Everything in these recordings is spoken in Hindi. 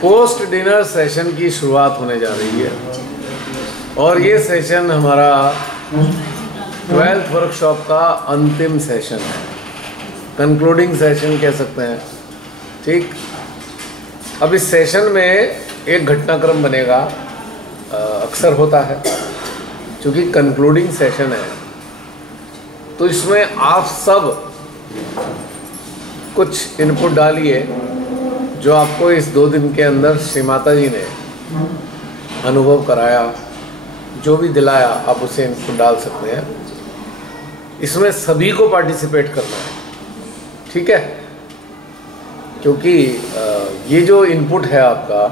पोस्ट डिनर सेशन की शुरुआत होने जा रही है और ये सेशन हमारा 12th वर्कशॉप का अंतिम सेशन है, कंक्लूडिंग सेशन कह सकते हैं। ठीक, अब इस सेशन में एक घटनाक्रम बनेगा, अक्सर होता है क्योंकि कंक्लूडिंग सेशन है, तो इसमें आप सब कुछ इनपुट डालिए जो आपको इस 2 दिन के अंदर श्री माता जी ने अनुभव कराया, जो भी दिलाया आप उसे इनपुट डाल सकते हैं। इसमें सभी को पार्टिसिपेट करना है, ठीक है, क्योंकि ये जो इनपुट है आपका,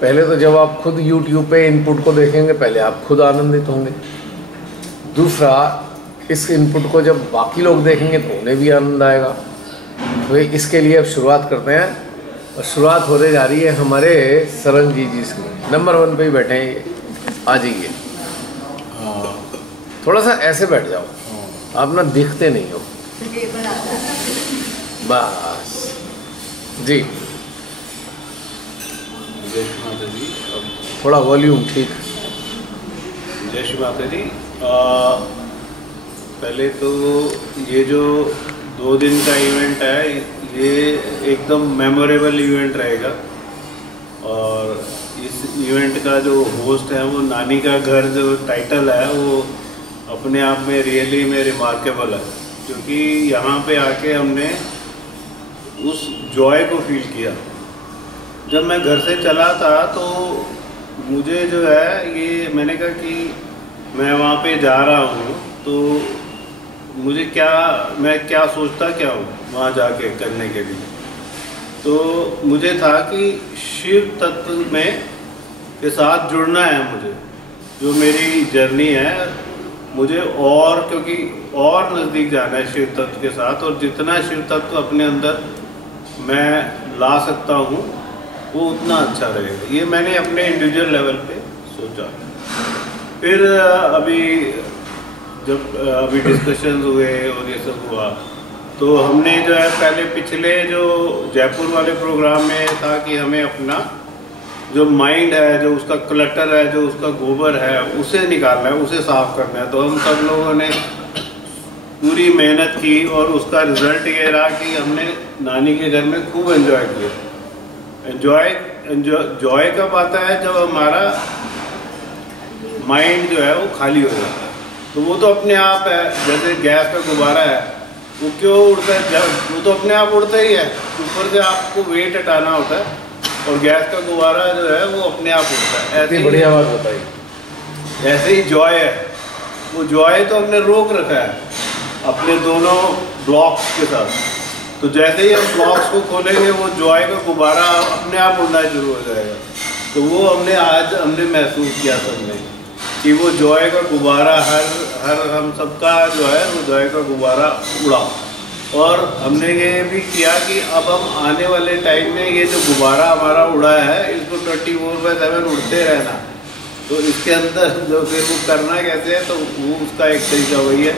पहले तो जब आप खुद YouTube पे इनपुट को देखेंगे पहले आप खुद आनंदित होंगे, दूसरा इस इनपुट को जब बाकी लोग देखेंगे तो उन्हें भी आनंद आएगा। तो इसके लिए अब शुरुआत करते हैं और शुरुआत होने जा रही है हमारे सरंग जी से। नंबर 1 पे ही बैठे हैं, आ जाइए। थोड़ा सा ऐसे बैठ जाओ, आप ना दिखते नहीं हो, बस जी। जय श्री माता जी। थोड़ा वॉल्यूम ठीक। जय श्री माता जी। पहले तो ये जो 2 दिन का इवेंट है ये एकदम मेमोरेबल इवेंट रहेगा और इस इवेंट का जो होस्ट है वो नानी का घर, जो टाइटल है वो अपने आप में रियली में रिमार्केबल है, क्योंकि यहाँ पे आके हमने उस जॉय को फील किया। जब मैं घर से चला था तो मुझे जो है ये मैंने कहा कि मैं वहाँ पे जा रहा हूँ तो मुझे मैं क्या सोचता क्या हूँ वहाँ जाके करने के लिए। तो मुझे था कि शिव तत्व में के साथ जुड़ना है मुझे, जो मेरी जर्नी है मुझे और क्योंकि और नज़दीक जाना है शिव तत्व के साथ, और जितना शिव तत्व अपने अंदर मैं ला सकता हूँ वो उतना अच्छा रहेगा। ये मैंने अपने इंडिविजुअल लेवल पे सोचा। फिर अभी डिस्कशंस हुए और ये सब हुआ तो हमने जो है पहले पिछले जो जयपुर वाले प्रोग्राम में था कि हमें अपना जो माइंड है, जो उसका क्लटर है, जो उसका गोबर है उसे निकालना है, उसे साफ करना है। तो हम सब लोगों ने पूरी मेहनत की और उसका रिजल्ट ये रहा कि हमने नानी के घर में खूब एंजॉय किया। जॉय कब आता है? जब हमारा माइंड जो है वो खाली हो जाता है। तो वो तो अपने आप है, जैसे गैस का गुब्बारा है, वो क्यों उड़ता है? जब वो तो अपने आप उड़ता ही है, ऊपर से आपको वेट हटाना होता है और गैस का गुब्बारा जो है वो अपने आप उड़ता है। ऐसी बढ़िया बात बताई। ऐसे ही जॉय है, वो जॉय तो हमने रोक रखा है अपने दोनों ब्लॉक्स के साथ। तो जैसे ही हम ब्लॉक्स को खोलेंगे वो जॉय का गुब्बारा अपने आप उड़ना शुरू हो जाएगा। तो वो हमने महसूस किया सबने कि वो जॉय का गुब्बारा हर हम सबका जो है वो जॉय का गुब्बारा उड़ा। और हमने ये भी किया कि अब हम आने वाले टाइम में ये जो गुब्बारा हमारा उड़ा है इसको 24/7 उड़ते रहना। तो इसके अंदर जो फिर वो करना कैसे है, तो वो उसका एक तरीका वही है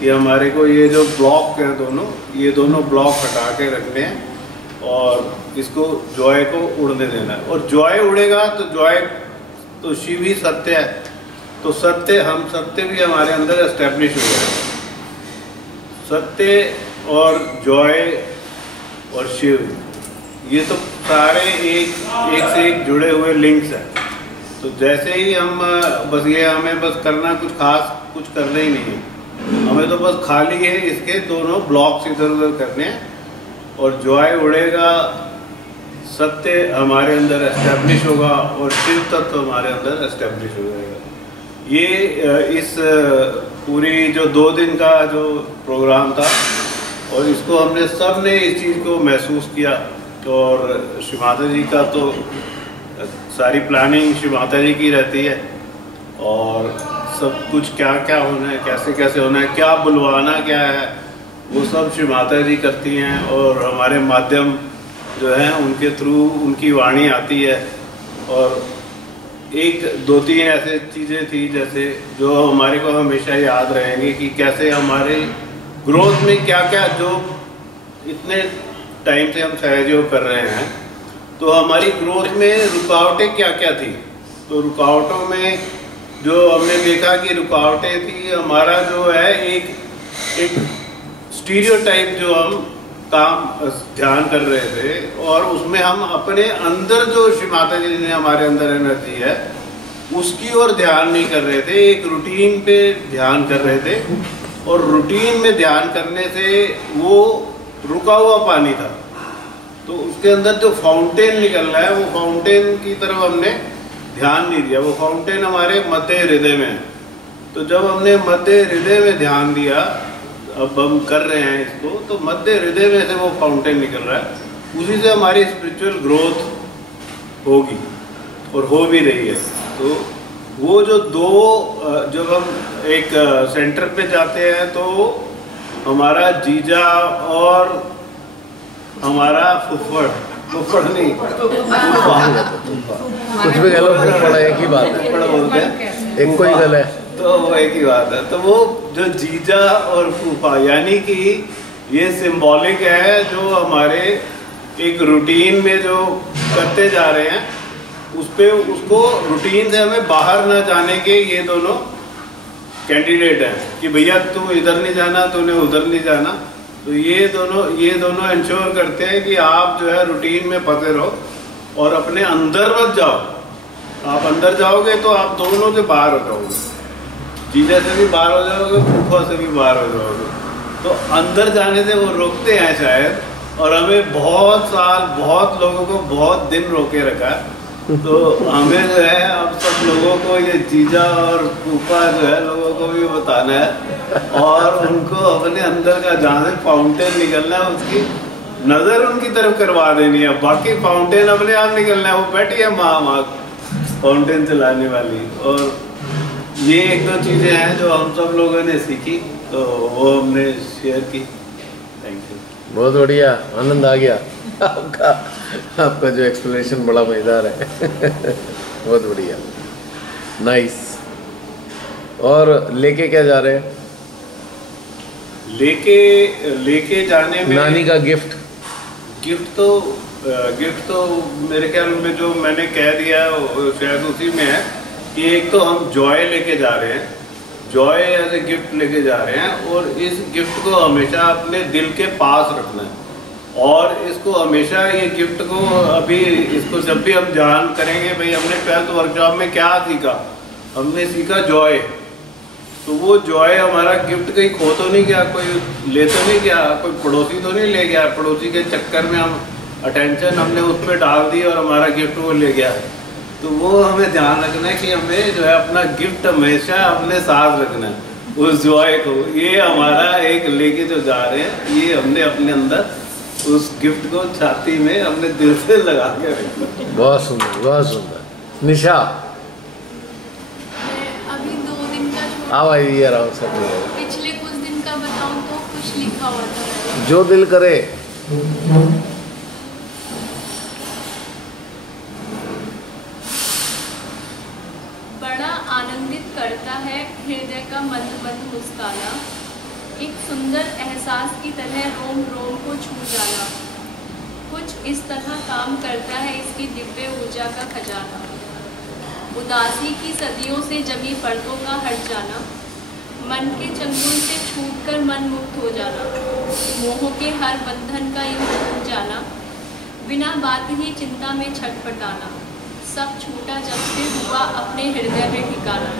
कि हमारे को ये जो ब्लॉक हैं ये दोनों ब्लॉक हटा के रखने हैं और इसको जॉय को उड़ने देना है। और जॉय उड़ेगा तो जॉय तो शिव ही सत्य है, तो सत्य भी हमारे अंदर एस्टेब्लिश हो जाएगा। सत्य और जॉय और शिव ये तो सारे एक से एक जुड़े हुए लिंक्स हैं। तो जैसे ही हम हमें बस करना कुछ खास कुछ करना ही नहीं है, हमें तो बस खाली है इसके दोनों ब्लॉक्स इधर उधर करने हैं और जॉय उड़ेगा, सत्य हमारे अंदर एस्टेब्लिश होगा और शिव तत्व हमारे अंदर एस्टेब्लिश हो जाएगा। ये इस पूरी जो 2 दिन का जो प्रोग्राम था और इसको हमने सब ने इस चीज़ को महसूस किया। और श्री माता जी का तो सारी प्लानिंग श्री माता जी की रहती है और सब कुछ क्या क्या होना है, कैसे कैसे होना है, क्या बुलवाना क्या है, वो सब श्री माता जी करती हैं। और हमारे माध्यम जो है उनके थ्रू उनकी वाणी आती है। और 1-2-3 ऐसे चीज़ें थी जैसे जो हमारे को हमेशा याद रहेंगी कि कैसे हमारे ग्रोथ में क्या क्या जो इतने टाइम से हम सहयोग कर रहे हैं तो हमारी ग्रोथ में रुकावटें क्या क्या थी। तो रुकावटों में जो हमने देखा कि रुकावटें थी, हमारा जो है एक स्टीरियोटाइप जो हम काम ध्यान कर रहे थे, और उसमें हम अपने अंदर जो श्री माता जी ने हमारे अंदर एनर्जी है उसकी ओर ध्यान नहीं कर रहे थे, एक रूटीन पे ध्यान कर रहे थे। और रूटीन में ध्यान करने से वो रुका हुआ पानी था, तो उसके अंदर जो फाउंटेन निकल रहा है वो फाउंटेन की तरफ हमने ध्यान नहीं दिया। वो फाउंटेन हमारे मध्य हृदय में है। तो जब हमने मध्य हृदय में ध्यान दिया, अब हम कर रहे हैं इसको, तो मध्य हृदय में से वो फाउंटेन निकल रहा है, उसी से हमारी स्पिरिचुअल ग्रोथ होगी और हो भी रही है। तो वो जो दो, जब हम एक सेंटर पे जाते हैं तो हमारा जीजा और हमारा फुफड़ नहीं, कुछ भी कह लो, फुफड़ एक ही बात है, बोलते हैं, एक कोई गल है, तो वो एक ही बात है। तो वो जो जीजा और फूफा, यानी कि ये सिंबॉलिक है जो हमारे एक रूटीन में जो करते जा रहे हैं, उसको रूटीन से हमें बाहर ना जाने के ये दोनों कैंडिडेट हैं कि भैया तू इधर नहीं जाना, तूने उधर नहीं जाना। तो ये दोनों इंश्योर करते हैं कि आप जो है रूटीन में फंसे रहो और अपने अंदर मत जाओ। आप अंदर जाओगे तो आप दोनों से बाहर हो जाओगे, जीजा से भी बाहर हो जाओगे, फूफा से भी बाहर हो जाओगे। तो अंदर जाने से वो रोकते हैं शायद, और हमें बहुत लोगों को बहुत दिन रोके रखा है। तो हमें जो है अब सब लोगों को ये जीजा और फूफा जो है लोगों को भी बताना है, और उनको अपने अंदर का जहाँ से फाउंटेन निकलना है उसकी नज़र उनकी तरफ करवा देनी है। बाकी फाउंटेन अपने आप निकलना है, वो बैठी है माँ फाउंटेन चलाने वाली। और ये एक दो चीज़ें हैं जो हम सब लोगों ने सीखी, तो वो हमने शेयर की। Thank you. बहुत बढ़िया, आनंद आ गया आपका जो एक्सप्लेनेशन बड़ा मज़ेदार है बहुत बढ़िया, नाइस। और लेके क्या जा रहे हैं? लेके जाने में नानी का गिफ्ट तो मेरे ख्याल में जो मैंने कह दिया है शायद उसी में है कि एक तो हम जॉय लेके जा रहे हैं, जॉय एज ए गिफ्ट लेके जा रहे हैं, और इस गिफ्ट को हमेशा अपने दिल के पास रखना है। और इसको हमेशा, ये गिफ्ट को अभी इसको जब भी हम ध्यान करेंगे, भाई हमने 12th वर्कशॉप में क्या सीखा, हमने सीखा जॉय। तो वो जॉय हमारा गिफ्ट कहीं खो तो नहीं गया, कोई ले तो नहीं गया, कोई पड़ोसी तो नहीं ले गया, पड़ोसी के चक्कर में हम अटेंशन हमने उस पर डाल दी और हमारा गिफ्ट वो ले गया। तो वो हमें ध्यान रखना है कि हमें जो है अपना गिफ्ट हमेशा अपने साथ रखना है, उस जॉय को। ये हमारा एक लेके जो जा रहे हैं, ये हमने अपने अंदर उस गिफ्ट को छाती में अपने दिल से लगा के रखना। बहुत सुंदर, बहुत सुंदर। निशा, अभी 2 दिन का आओ आइए आराम से। पिछले कुछ दिन का बताऊं तो कुछ लिखा हुआ था, जो दिल करे। बड़ा आनंदित करता है हृदय का मंद मंद मुस्काना, एक सुंदर एहसास की तरह रोम रोम को छू जाना। कुछ इस तरह काम करता है इसकी दिव्य ऊर्जा का खजाना। उदासी की सदियों से जमी पर्दों का हट जाना, मन के चंगुल से छूटकर मन मुक्त हो जाना, मोहों के हर बंधन का यूं छूट जाना, बिना बात ही चिंता में छटपटाना। सब छूटा जब से हुआ अपने हृदय में ठिकाना,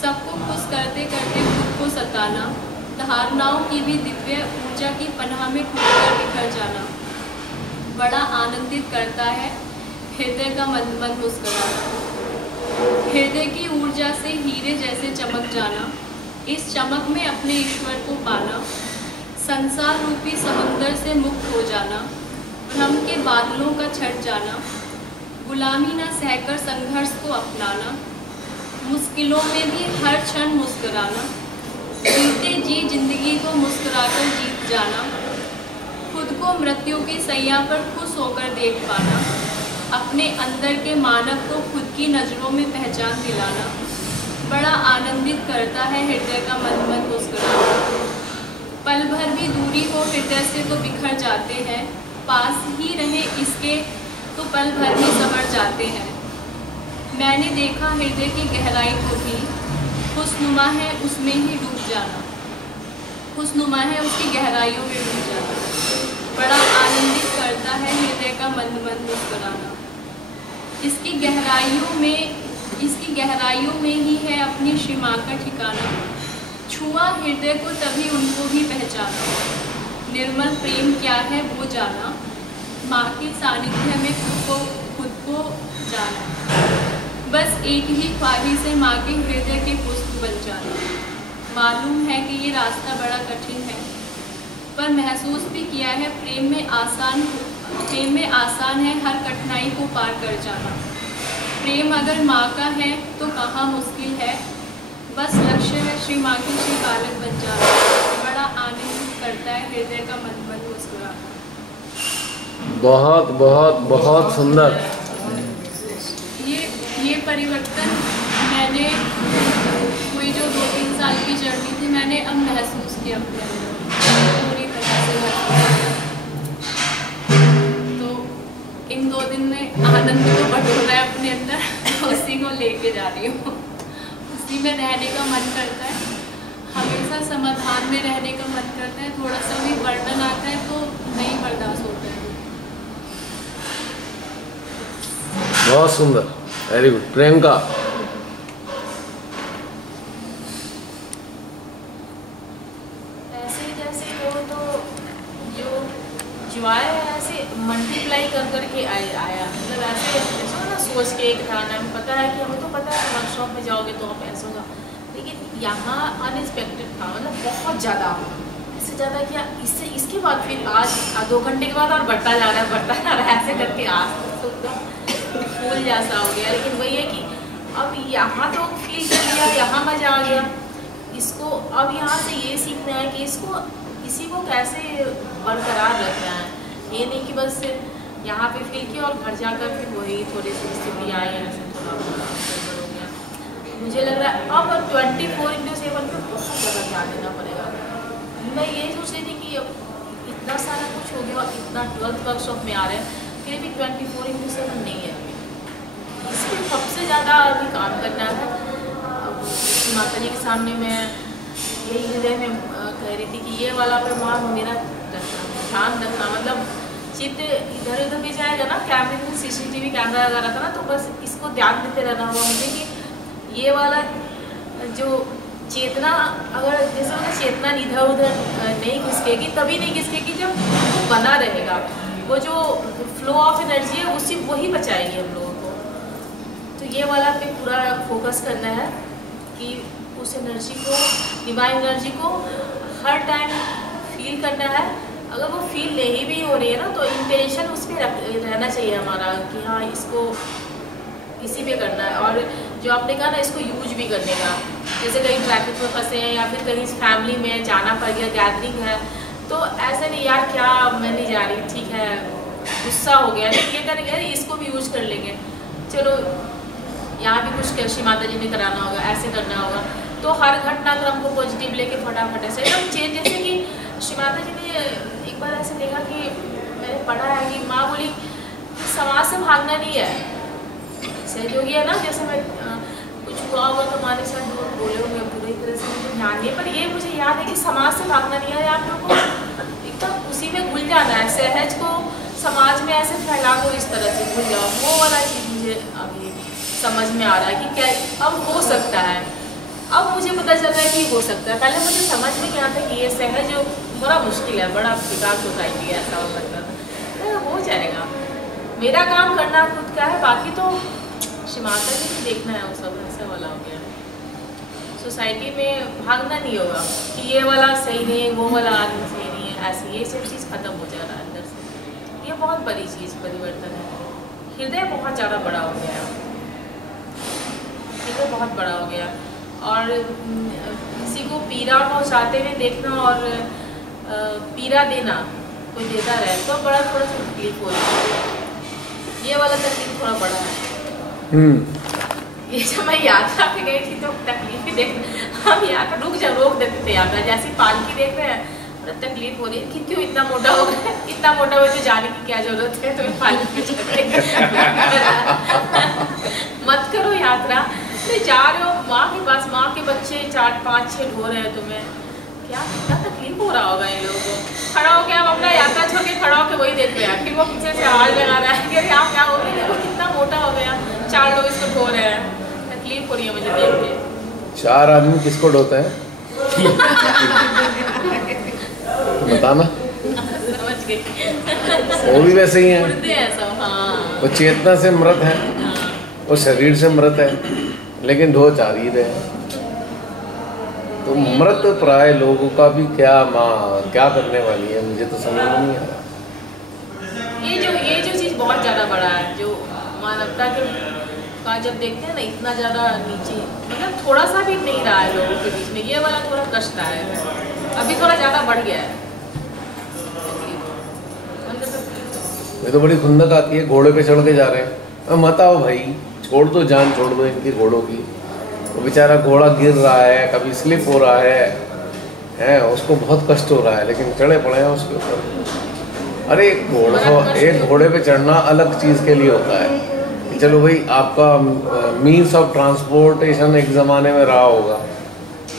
सबको खुश करते करते खुद को सताना, धारणाओं की भी दिव्य ऊर्जा की पनाह में टूटकर बिखर जाना। बड़ा आनंदित करता है हृदय का मंद मंद मुस्कुराना, हृदय की ऊर्जा से हीरे जैसे चमक जाना, इस चमक में अपने ईश्वर को पाना, संसार रूपी समुद्र से मुक्त हो जाना, भ्रम के बादलों का छट जाना, गुलामी न सहकर संघर्ष को अपनाना, मुश्किलों में भी हर क्षण मुस्कुराना, जीते जी जिंदगी को मुस्कुराकर जीत जाना, खुद को मृत्यु की सैया पर खुश होकर देख पाना, अपने अंदर के मानव को खुद की नज़रों में पहचान दिलाना। बड़ा आनंदित करता है हृदय का मंद मंद मुस्कुराना। पल भर भी दूरी हो हृदय से तो बिखर जाते हैं, पास ही रहे इसके तो पल भर में संवर जाते हैं। मैंने देखा हृदय की गहराई को भी, खुशनुमा है उसमें ही डूब जाना, खुशनुमा है उसकी गहराइयों में डूब जाना। बड़ा आनंदित करता है हृदय का मंद मंद मुस्कुराना। इसकी गहराइयों में ही है अपनी श्री माँ का ठिकाना। छुआ हृदय को तभी उनको भी पहचाना, निर्मल प्रेम क्या है वो जाना, माँ के सानिध्य में खुद को जाना। बस एक ही ख्वाहिश है माँ के हृदय के पुष्प बन जाना। मालूम है कि ये रास्ता बड़ा कठिन है, पर महसूस भी किया है प्रेम में आसान है हर कठिनाई को पार कर जाना। प्रेम अगर माँ का है तो कहाँ मुश्किल है, बस लक्ष्य है श्री माँ की श्री बालक बन जाना। बड़ा आनंद करता है हृदय का मन मन मुस्कुराना। बहुत बहुत बहुत सुंदर। ये परिवर्तन मैंने कोई जो 2-3 साल की जर्नी थी, मैंने अब महसूस किया अपने अंदर पूरी तरह से। तो इन 2 दिन में आनंद को बटोर रहा है अपने अंदर, तो उसी को लेके जा रही हूँ। उसी में रहने का मन करता है, हमेशा समाधान में रहने का मन करता है। थोड़ा सा भी बर्डन आता है तो नहीं बर्दाश्त होता है। बहुत सुंदर, वेरी गुड। प्रियंका, ऐसे जैसे वो तो जो जॉय है ऐसे मल्टीप्लाई कर करके आया। मतलब ऐसे ना सोच के एक था ना, पता है कि हमें तो पता है वर्कशॉप में जाओगे तो आप ऐसा होगा, लेकिन यहाँ अनएक्सपेक्टेड था। मतलब बहुत ज़्यादा, इससे ज़्यादा क्या, इसके बाद फिर आज 2 घंटे के बाद और बढ़ता जा रहा है ऐसे करके आज तो फूल जैसा हो गया। लेकिन वही है कि अब यहाँ तो फील कर लिया, यहाँ मजा आ गया। इसको अब यहाँ से ये सीखना है कि इसी को कैसे बरकरार रखना है। ये नहीं कि बस यहाँ पे फील किया और घर जाकर फिर वही थोड़ी सी स्थिति आई, ऐसे थोड़ा हो गया। मुझे लग रहा है अब 24/7 पे बहुत ज़्यादा ध्यान देना पड़ेगा। मैं ये सोच रही थी कि इतना सारा कुछ हो गया, इतना 12th वर्कशॉप में आ रहे हैं, फिर भी 24/7 नहीं है। इसमें सबसे ज़्यादा अभी काम करना है। माता जी के सामने मैं यही हृदय में कह रही थी कि ये वाला पे माँ मेरा ध्यान रखना, मतलब चित्त इधर उधर भी जाएगा ना, कैमरे में CCTV कैमरा लगा रहा था ना, तो बस इसको ध्यान देते रहना होगा मुझे कि ये वाला जो चेतना, अगर जैसे मतलब चेतना इधर उधर नहीं खिसकेगी, तभी नहीं खिसकेगी जब वो बना रहेगा। वो जो फ्लो ऑफ एनर्जी है उसी वही बचाएगी हम लोगों को। तो ये वाला पे पूरा फोकस करना है कि उस एनर्जी को, डिवाइन एनर्जी को हर टाइम फील करना है। अगर वो फील नहीं भी हो रही है ना, तो इंटेंशन उस पर रहना चाहिए हमारा कि हाँ इसको इसी पे करना है। और जो आपने कहा ना, इसको यूज भी करने का, जैसे कहीं ट्रैफिक में फंसे हैं या फिर कहीं फैमिली में जाना पड़ गया, गैदरिंग है, तो ऐसा नहीं यार क्या मैं नहीं जा रही, ठीक है गुस्सा हो गया, नहीं ये करेंगे, इसको भी यूज कर लेंगे, चलो यहाँ भी कुछ श्री माता जी ने कराना होगा, ऐसे करना होगा। तो हर घटनाक्रम को पॉजिटिव लेके फटाफट ऐसे एकदम चेंज। जैसे कि श्री माता जी ने एक बार ऐसे देखा कि मैंने पढ़ा है कि माँ बोली कि समाज से भागना नहीं है। सहयोगी है ना, जैसे मैं कुछ हुआ होगा तो माँ ने शायद बोले होंगे पूरी तरह से मुझे ध्यान नहीं, पर ये मुझे याद है कि समाज से भागना नहीं है, आप लोगों को एकदम उसी में घुल जाना है, सहज को समाज में ऐसे फैला दो, इस तरह से भूल जाओ। वो वाला चीज़ मुझे अभी समझ में आ रहा है कि क्या अब हो सकता है। अब मुझे पता चल रहा है कि हो सकता है। पहले मुझे समझ में नहीं आता कि ये सहज जो बड़ा मुश्किल है, बड़ा बेकार सोसाइटी है, ऐसा लगता था। हो जाएगा, मेरा काम करना खुद का है, बाकी तो श्री माता जी को देखना है, वो सब ऐसा वाला हो गया। सोसाइटी में भागना नहीं होगा कि ये वाला सही नहीं है, वो वाला आदमी सही नहीं है, ऐसी ये सब चीज़ खत्म हो जा रहा है अंदर से। ये बहुत बड़ी चीज़ परिवर्तन है। हृदय बहुत ज़्यादा बड़ा हो गया है, हृदय बहुत बड़ा हो गया। और किसी को पीड़ा पहुंचाते हुए देखना और पीड़ा देना, कोई देता रहे तो बड़ा थोड़ा सा तकलीफ हो रही है। ये वाला तकलीफ थोड़ा बड़ा है। ये जब मैं यात्रा पे गई थी तो तकलीफ ही देख, हम यहाँ पर रोक देते थे यात्रा, जैसी पालकी देख रहे हैं तकलीफ हो रही है कि क्यों इतना मोटा हो गया, इतना मोटा हो तो जाने की क्या जरूरत है, तुम्हें फालतू में मत करो यात्रा। तो जा रहे हो माँ के पास, माँ के बच्चे 4, 5, 6 ढो रहे हैं तुम्हें, क्या कितना तकलीफ हो रहा होगा इन लोगों को। खड़ा होकर आप अपना यात्रा छोड़ के खड़ा होकर वही देख रहे हैं, फिर वो पीछे से आवाज लगा रहा है कि यहाँ क्या हो गया, देखो कितना मोटा हो गया, 4 लोग इसको ढो रहे हैं, तकलीफ हो रही है मुझे देख के। 4 आदमी किसको ढोते हैं? बताना। समझ गई। वो भी वैसे ही हैं, उड़ते हैं सब। हाँ, वो चेतना से मृत है, वो शरीर से मृत है, लेकिन ढो 4 ही रहे हैं। तो मृत प्राय लोगों का भी क्या क्या करने वाली है, मुझे तो समझ में नहीं आ रहा। ये जो चीज़ बहुत ज़्यादा बड़ा है, जो मानवता के का जब देखते हैं ना इतना ज़्यादा नीचे, मतलब थोड़ा सा भी नहीं रहा है लोगों के बीच में, ये वाला थोड़ा कष्ट है, अभी थोड़ा ज़्यादा बढ़ गया है। ये तो बड़ी खुंदक आती है, घोड़े पे चढ़ के जा रहे हैं, अब मत आओ भाई, छोड़ दो, जान छोड़ दो इनकी घोड़ों की। वो बेचारा घोड़ा गिर रहा है, कभी स्लिप हो रहा है, उसको बहुत कष्ट हो रहा है, लेकिन चढ़े पड़े हैं उसके ऊपर। अरे एक घोड़े पे चढ़ना अलग चीज़ के लिए होता है कि चलो भाई आपका मीन्स ऑफ ट्रांसपोर्टेशन एक ज़माने में रहा होगा,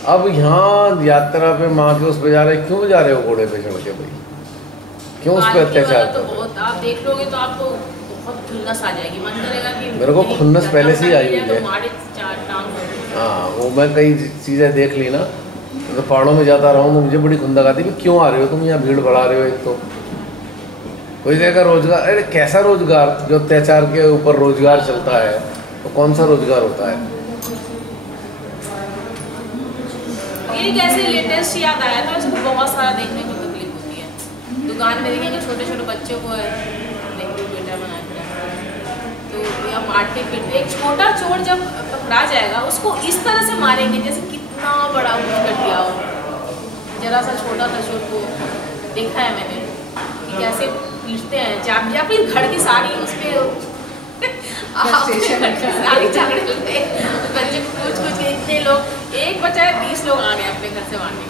अब यहाँ यात्रा पे माँ के उस पे जा रहे, क्यों जा रहे हो घोड़े पे चढ़ के भाई, क्यों उस पर अत्याचार कर रहे हो? आप देख लोगे तो आपको बहुत खुन्नस आ जाएगी, मन करेगा कि मेरे को खुन्नस पहले से ही आई हुई है। हाँ, वो मैं कई चीज़ें देख ली ना, तो पहाड़ों में जाता रहा हूँ तो मुझे बड़ी खुंदक आती है कि क्यों आ रहे हो तुम यहाँ, भीड़ बढ़ा रहे हो। एक तो कोई जगह रोजगार, अरे कैसा रोजगार, जो अत्याचार के ऊपर रोजगार चलता है तो कौन सा रोजगार होता है? ये कैसे लेटेस्ट याद आया था, उसको बहुत सारा देखने को तकलीफ होती है। दुकान में देखेंगे छोटे छोटे बच्चों को बेटा बना के, तो या मारते पीटते, एक छोटा चोर जब पकड़ा जाएगा उसको इस तरह से मारेंगे जैसे कितना बड़ा कुछ कर दिया हो। जरा सा छोटा सा चोर को देखा है मैंने कि कैसे पीटते हैं, या फिर घर की साड़ी उस पर साड़ी झगड़ते बच्चे को कुछ के, इतने लोग, एक बचा है 20 लोग आ गए अपने घर से मारने।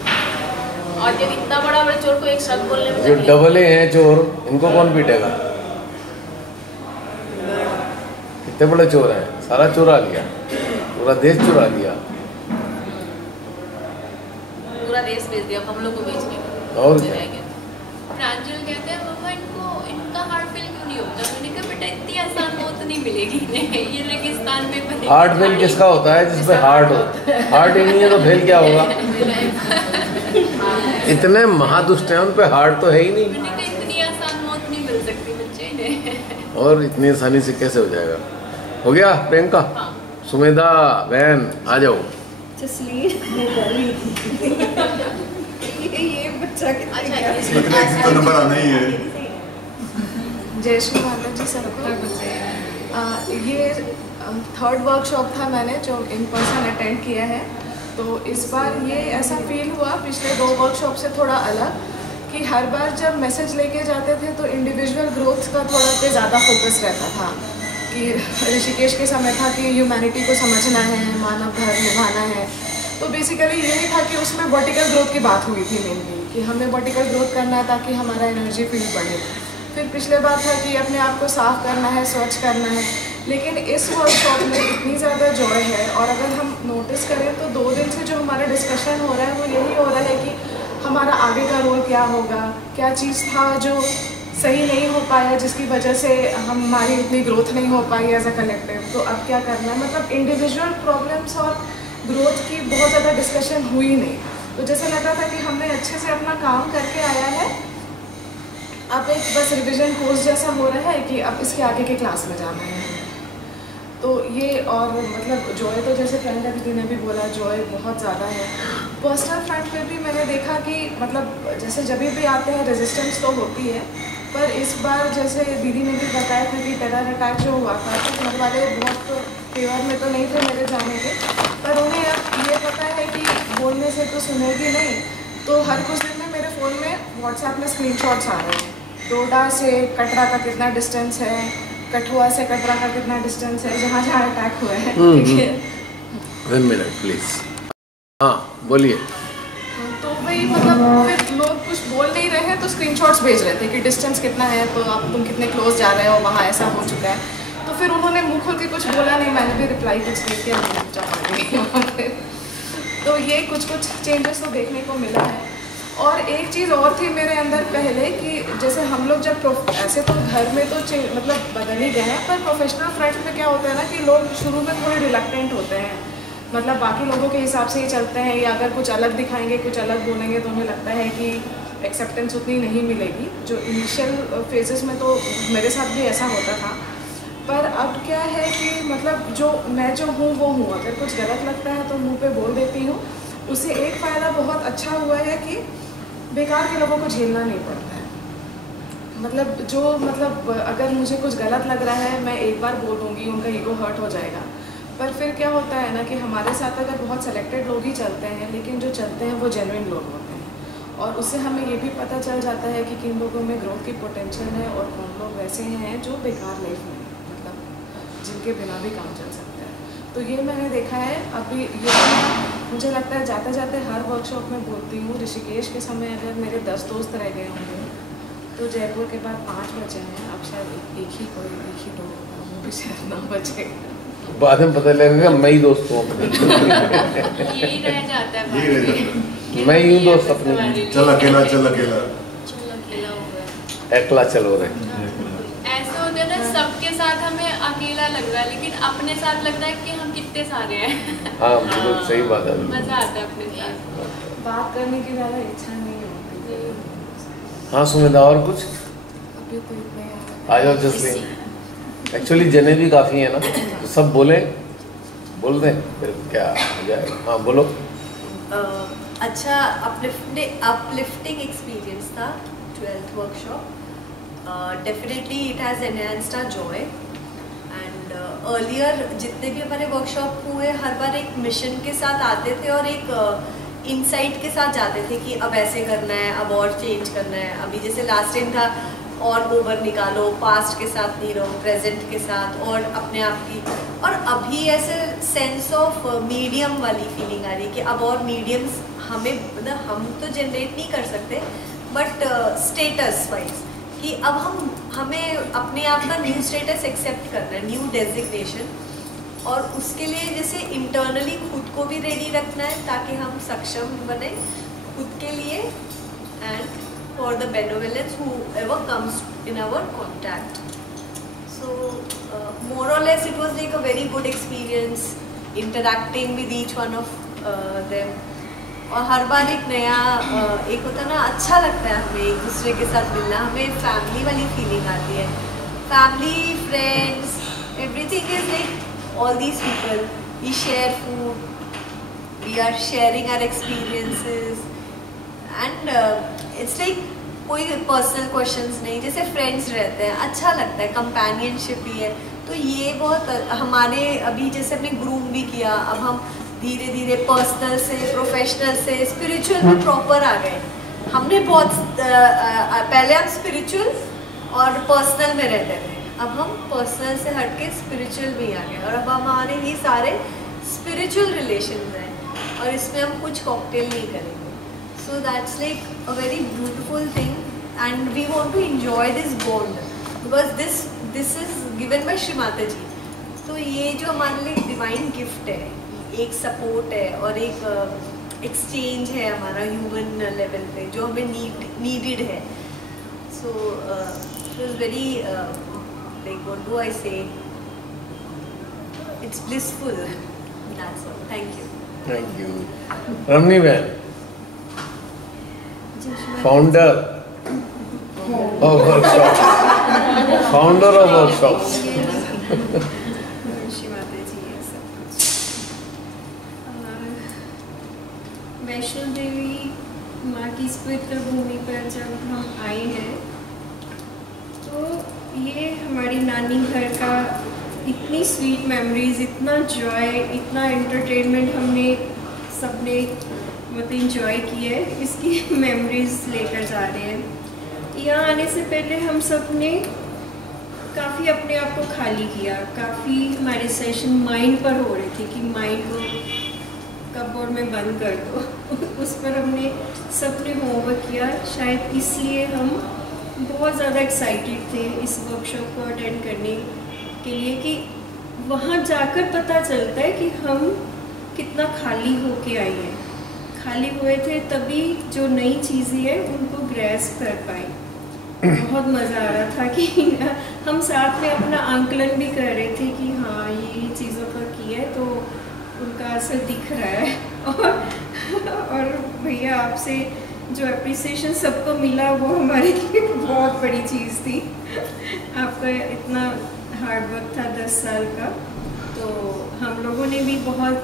और जब इतना बड़ा बड़ा चोर को एक शब्द बोलने में, जो डबले हैं चोर, इनको कौन पीटेगा? कितने बड़े चोर हैं, सारा चुरा लिया, पूरा देश चुरा लिया, पूरा देश बेच दिया हम लोग को बेचने का। और क्या? प्रांजल कहते हैं पापा इनका हार्ट फेल क्यों नहीं होता? मैंने कहा बेटा इतनी आसान मौत नहीं मिलेगी इन्हें, ये रेगिस्तान में बने। हार्ट फेल किसका होता है? जिसपे हार्ट हो, हार्ट ही नहीं है तो फेल क्या होगा? इतने महादुष्ट हैं, उन पे हार्ट तो है ही नहीं। मैंने कहा इतनी आसान मौत नहीं मिल सकती बच्चे इन्हें। और इतनी आसानी से कैसे हो जाएगा? हो गया प्रियंका? हाँ। सुमेधा बहन आ जाओ। ये बच्चा अच्छा, तो नंबर आना ही है। जय श्री माता जी सबको। ये 3rd वर्कशॉप था मैंने जो इन पर्सन अटेंड किया है, तो इस बार ये ऐसा फील हुआ पिछले 2 वर्कशॉप से थोड़ा अलग कि हर बार जब मैसेज लेके जाते थे तो इंडिविजुअल ग्रोथ का थोड़ा पे ज़्यादा फोकस रहता था कि ऋषिकेश के समय था कि ह्यूमैनिटी को समझना है, मानव धर्म निभाना है, तो बेसिकली यही था कि उसमें वर्टिकल ग्रोथ की बात हुई थी मेनली कि हमें वर्टिकल ग्रोथ करना है ताकि हमारा एनर्जी फील्ड बढ़े। फिर पिछले बार था कि अपने आप को साफ करना है, स्वच्छ करना है, लेकिन इस वर्कशॉप में इतनी ज़्यादा जॉय है। और अगर हम नोटिस करें तो 2 दिन से जो हमारा डिस्कशन हो रहा है वो यही हो रहा है कि हमारा आगे का रोल क्या होगा, क्या चीज़ था जो सही नहीं हो पाया जिसकी वजह से हमारी इतनी ग्रोथ नहीं हो पाई एज अ कलेक्टिव, तो अब क्या करना है। मतलब इंडिविजुअल प्रॉब्लम्स और ग्रोथ की बहुत ज़्यादा डिस्कशन हुई नहीं, तो जैसे लग रहा था कि हमने अच्छे से अपना काम करके आया है, अब एक बस रिवीजन कोर्स जैसा हो रहा है कि अब इसके आगे के क्लास में जाना है। तो ये और मतलब जॉय तो जैसे प्रियंका दीदी ने भी बोला जॉय बहुत ज़्यादा है। पर्सनल फ्रंट पे भी मैंने देखा कि मतलब जैसे जब भी आते हैं रेजिस्टेंस तो होती है, पर इस बार जैसे दीदी ने भी बताया था कि टेरर अटैक जो हुआ था तो घर वाले बहुत फेवर में तो नहीं थे मेरे जाने के, पर उन्हें अब ये पता है कि बोलने से तो सुनेगी नहीं, तो हर कुछ दिन में मेरे फ़ोन में व्हाट्सएप में स्क्रीनशॉट्स आ रहे हैं। डोडा से कटरा का कितना डिस्टेंस है, कठुआ से कटरा का कितना डिस्टेंस है, जहाँ जहाँ अटैक हुए हैं। 1 मिनट प्लीज। हाँ बोलिए। तो वही कोई मतलब फिर लोग कुछ बोल नहीं रहे हैं तो स्क्रीनशॉट्स भेज रहे थे कि डिस्टेंस कितना है, तो आप तुम कितने क्लोज जा रहे हो, वहाँ ऐसा हो चुका है। तो फिर उन्होंने मुँह खोल के कुछ बोला नहीं, मैंने भी रिप्लाई कुछ नहीं किया, मैंने चुप गई वहाँ पे। तो ये कुछ चेंजेस तो देखने को मिला है। और एक चीज़ और थी मेरे अंदर पहले कि जैसे हम लोग जब ऐसे तो घर में तो मतलब बदल ही गए हैं, पर प्रोफेशनल फ्रंट में क्या होता है ना कि लोग शुरू में थोड़े रिलक्टेंट होते हैं, मतलब बाकी लोगों के हिसाब से ही चलते हैं, या अगर कुछ अलग दिखाएंगे, कुछ अलग बोलेंगे तो उन्हें लगता है कि एक्सेप्टेंस उतनी नहीं मिलेगी। जो इनिशियल फेजेस में तो मेरे साथ भी ऐसा होता था, पर अब क्या है कि मतलब जो मैं जो हूँ वो हूँ, अगर कुछ गलत लगता है तो मुंह पे बोल देती हूँ। उससे एक फ़ायदा बहुत अच्छा हुआ है कि बेकार के लोगों को झेलना नहीं पड़ता है। मतलब अगर मुझे कुछ गलत लग रहा है, मैं एक बार बोल दूँगी, उनका ईगो हर्ट हो जाएगा। पर फिर क्या होता है ना कि हमारे साथ अगर बहुत सेलेक्टेड लोग ही चलते हैं, लेकिन जो चलते हैं वो जेन्युइन लोग होते हैं, और उससे हमें ये भी पता चल जाता है कि किन लोगों में ग्रोथ की पोटेंशियल है और कौन लोग वैसे हैं जो बेकार लाइफ में, मतलब जिनके बिना भी काम चल सकता है। तो ये मैंने देखा है। अभी ये मुझे लगता है जाते जाते हर वर्कशॉप में बोलती हूँ, ऋषिकेश के समय अगर मेरे 10 दोस्त रह गए होंगे, तो जयपुर के बाद 5 बचे हैं, अब शायद एक ही दो, वो भी शायद 9 बचे। बाद में पता लगेगा मैं ही दोस्त हूँ। यही रह जाता है, मैं यूँ दोस्त अपने चल अकेला एकला चलो रहे। ऐसे होते हैं ना, सबके साथ हमें अकेला लग रहा है, लेकिन अपने साथ लग रहा है कि हम कितने सारे हैं। हाँ बिल्कुल सही बात है। मजा आता है अपने साथ बात करने की ज़्यादा इच्छा नहीं होती। हाँ सुमेधा, और कुछ? अभी तो इतने आ जाओ जसलीन। एक्चुअली जने भी काफ़ी है ना, तो सब बोल दें फिर क्या हो जाए। हाँ बोलो। अच्छा अपलिफ्टिंग एक्सपीरियंस था 12th workshop. Definitely it has enhanced our joy. And earlier जितने भी हमारे वर्कशॉप हुए, हर बार एक मिशन के साथ आते थे और एक इंसाइट के साथ जाते थे कि अब ऐसे करना है, अब और चेंज करना है। अभी जैसे लास्ट टाइम था और ओवर निकालो, पास्ट के साथ नहीं रहो, प्रेजेंट के साथ, और अपने आप की। और अभी ऐसे सेंस ऑफ मीडियम वाली फीलिंग आ रही है कि अब और मीडियम्स हमें, मतलब हम तो जनरेट नहीं कर सकते, बट स्टेटस वाइज कि अब हमें अपने आप का न्यू स्टेटस एक्सेप्ट करना है, न्यू डेजिग्नेशन। और उसके लिए जैसे इंटरनली खुद को भी रेडी रखना है ताकि हम सक्षम बने खुद के लिए, and for the benevolence whoever comes in our contact. So more or less it was like a very good experience interacting with each one of them. और हर बार एक नया एक होता ना, अच्छा लगता है हमें एक दूसरे के साथ मिलना, हमें फैमिली वाली फीलिंग आती है। Family, friends, everything is like all these people. We share food, we are sharing our experiences, and it's like कोई पर्सनल क्वेश्चंस नहीं, जैसे फ्रेंड्स रहते हैं, अच्छा लगता है, कंपेनियनशिप भी है। तो ये बहुत हमारे अभी जैसे हमने ग्रूम भी किया, अब हम धीरे धीरे पर्सनल से प्रोफेशनल से स्पिरिचुअल में प्रॉपर आ गए। हमने बहुत पहले हम स्पिरिचुअल और पर्सनल में रहते थे, अब हम पर्सनल से हट के स्पिरिचुअल में आ गए, और अब हमारे ये सारे स्पिरिचुअल रिलेशन हैं, और इसमें हम कुछ कॉकटेल नहीं करेंगे। So that's like a very beautiful thing, and we want to enjoy this bond because this is given by Shri Mata ji. तो ये जो हमारे लिए डिवाइन गिफ्ट है, एक सपोर्ट है और एक एक्सचेंज है हमारा ह्यूमन लेवल पे जो हमें नीडेड है। So it was very like what do I say, it's blissful. That's all. Thank you. Ramani ma'am, founder of workshop, founder of workshops. Vaishno Devi माँ की इस पवित्र भूमि पर जब हम आए हैं, तो ये हमारी नानी घर का इतनी स्वीट मेमोरीज, इतना जॉय, इतना एंटरटेनमेंट हमने सबने मतलब इंजॉय की है, इसकी मेमोरीज लेकर जा रहे हैं। यहाँ आने से पहले हम सब ने काफ़ी अपने आप को खाली किया, काफ़ी हमारे सेशन माइंड पर हो रहे थे कि माइंड को कपबोर्ड में बंद कर दो। उस पर हमने सबने होमवर्क किया। शायद इसलिए हम बहुत ज़्यादा एक्साइटेड थे इस वर्कशॉप को अटेंड करने के लिए कि वहाँ जाकर पता चलता है कि हम कितना खाली होके आए हैं। खाली हुए थे तभी जो नई चीज़ें हैं उनको ग्रैस्प कर पाए। बहुत मज़ा आ रहा था कि हम साथ में अपना आंकलन भी कर रहे थे कि हाँ ये चीज़ों पर किया है तो उनका असर दिख रहा है। और भैया आपसे जो एप्रिसिएशन सबको मिला वो हमारे लिए बहुत बड़ी चीज़ थी। आपका इतना हार्ड वर्क था 10 साल का, तो हम लोगों ने भी बहुत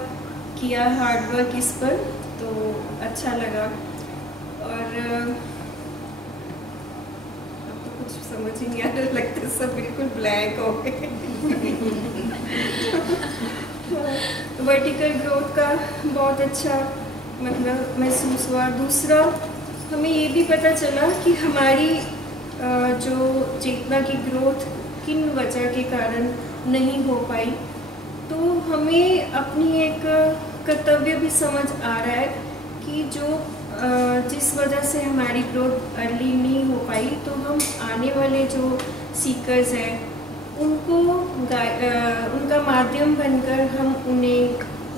किया हार्ड वर्क इस पर, तो अच्छा लगा। और अब तो कुछ समझ ही नहीं आ रहा, लगता सब बिल्कुल ब्लैंक हो गए। वर्टिकल ग्रोथ का बहुत अच्छा मतलब महसूस हुआ। दूसरा हमें ये भी पता चला कि हमारी जो चेतना की ग्रोथ किन वजह के कारण नहीं हो पाई, तो हमें अपनी एक कर्तव्य भी समझ आ रहा है कि जो जिस वजह से हमारी ग्रोथ अर्ली नहीं हो पाई, तो हम आने वाले जो सीकर्स हैं उनको उनका माध्यम बनकर हम उन्हें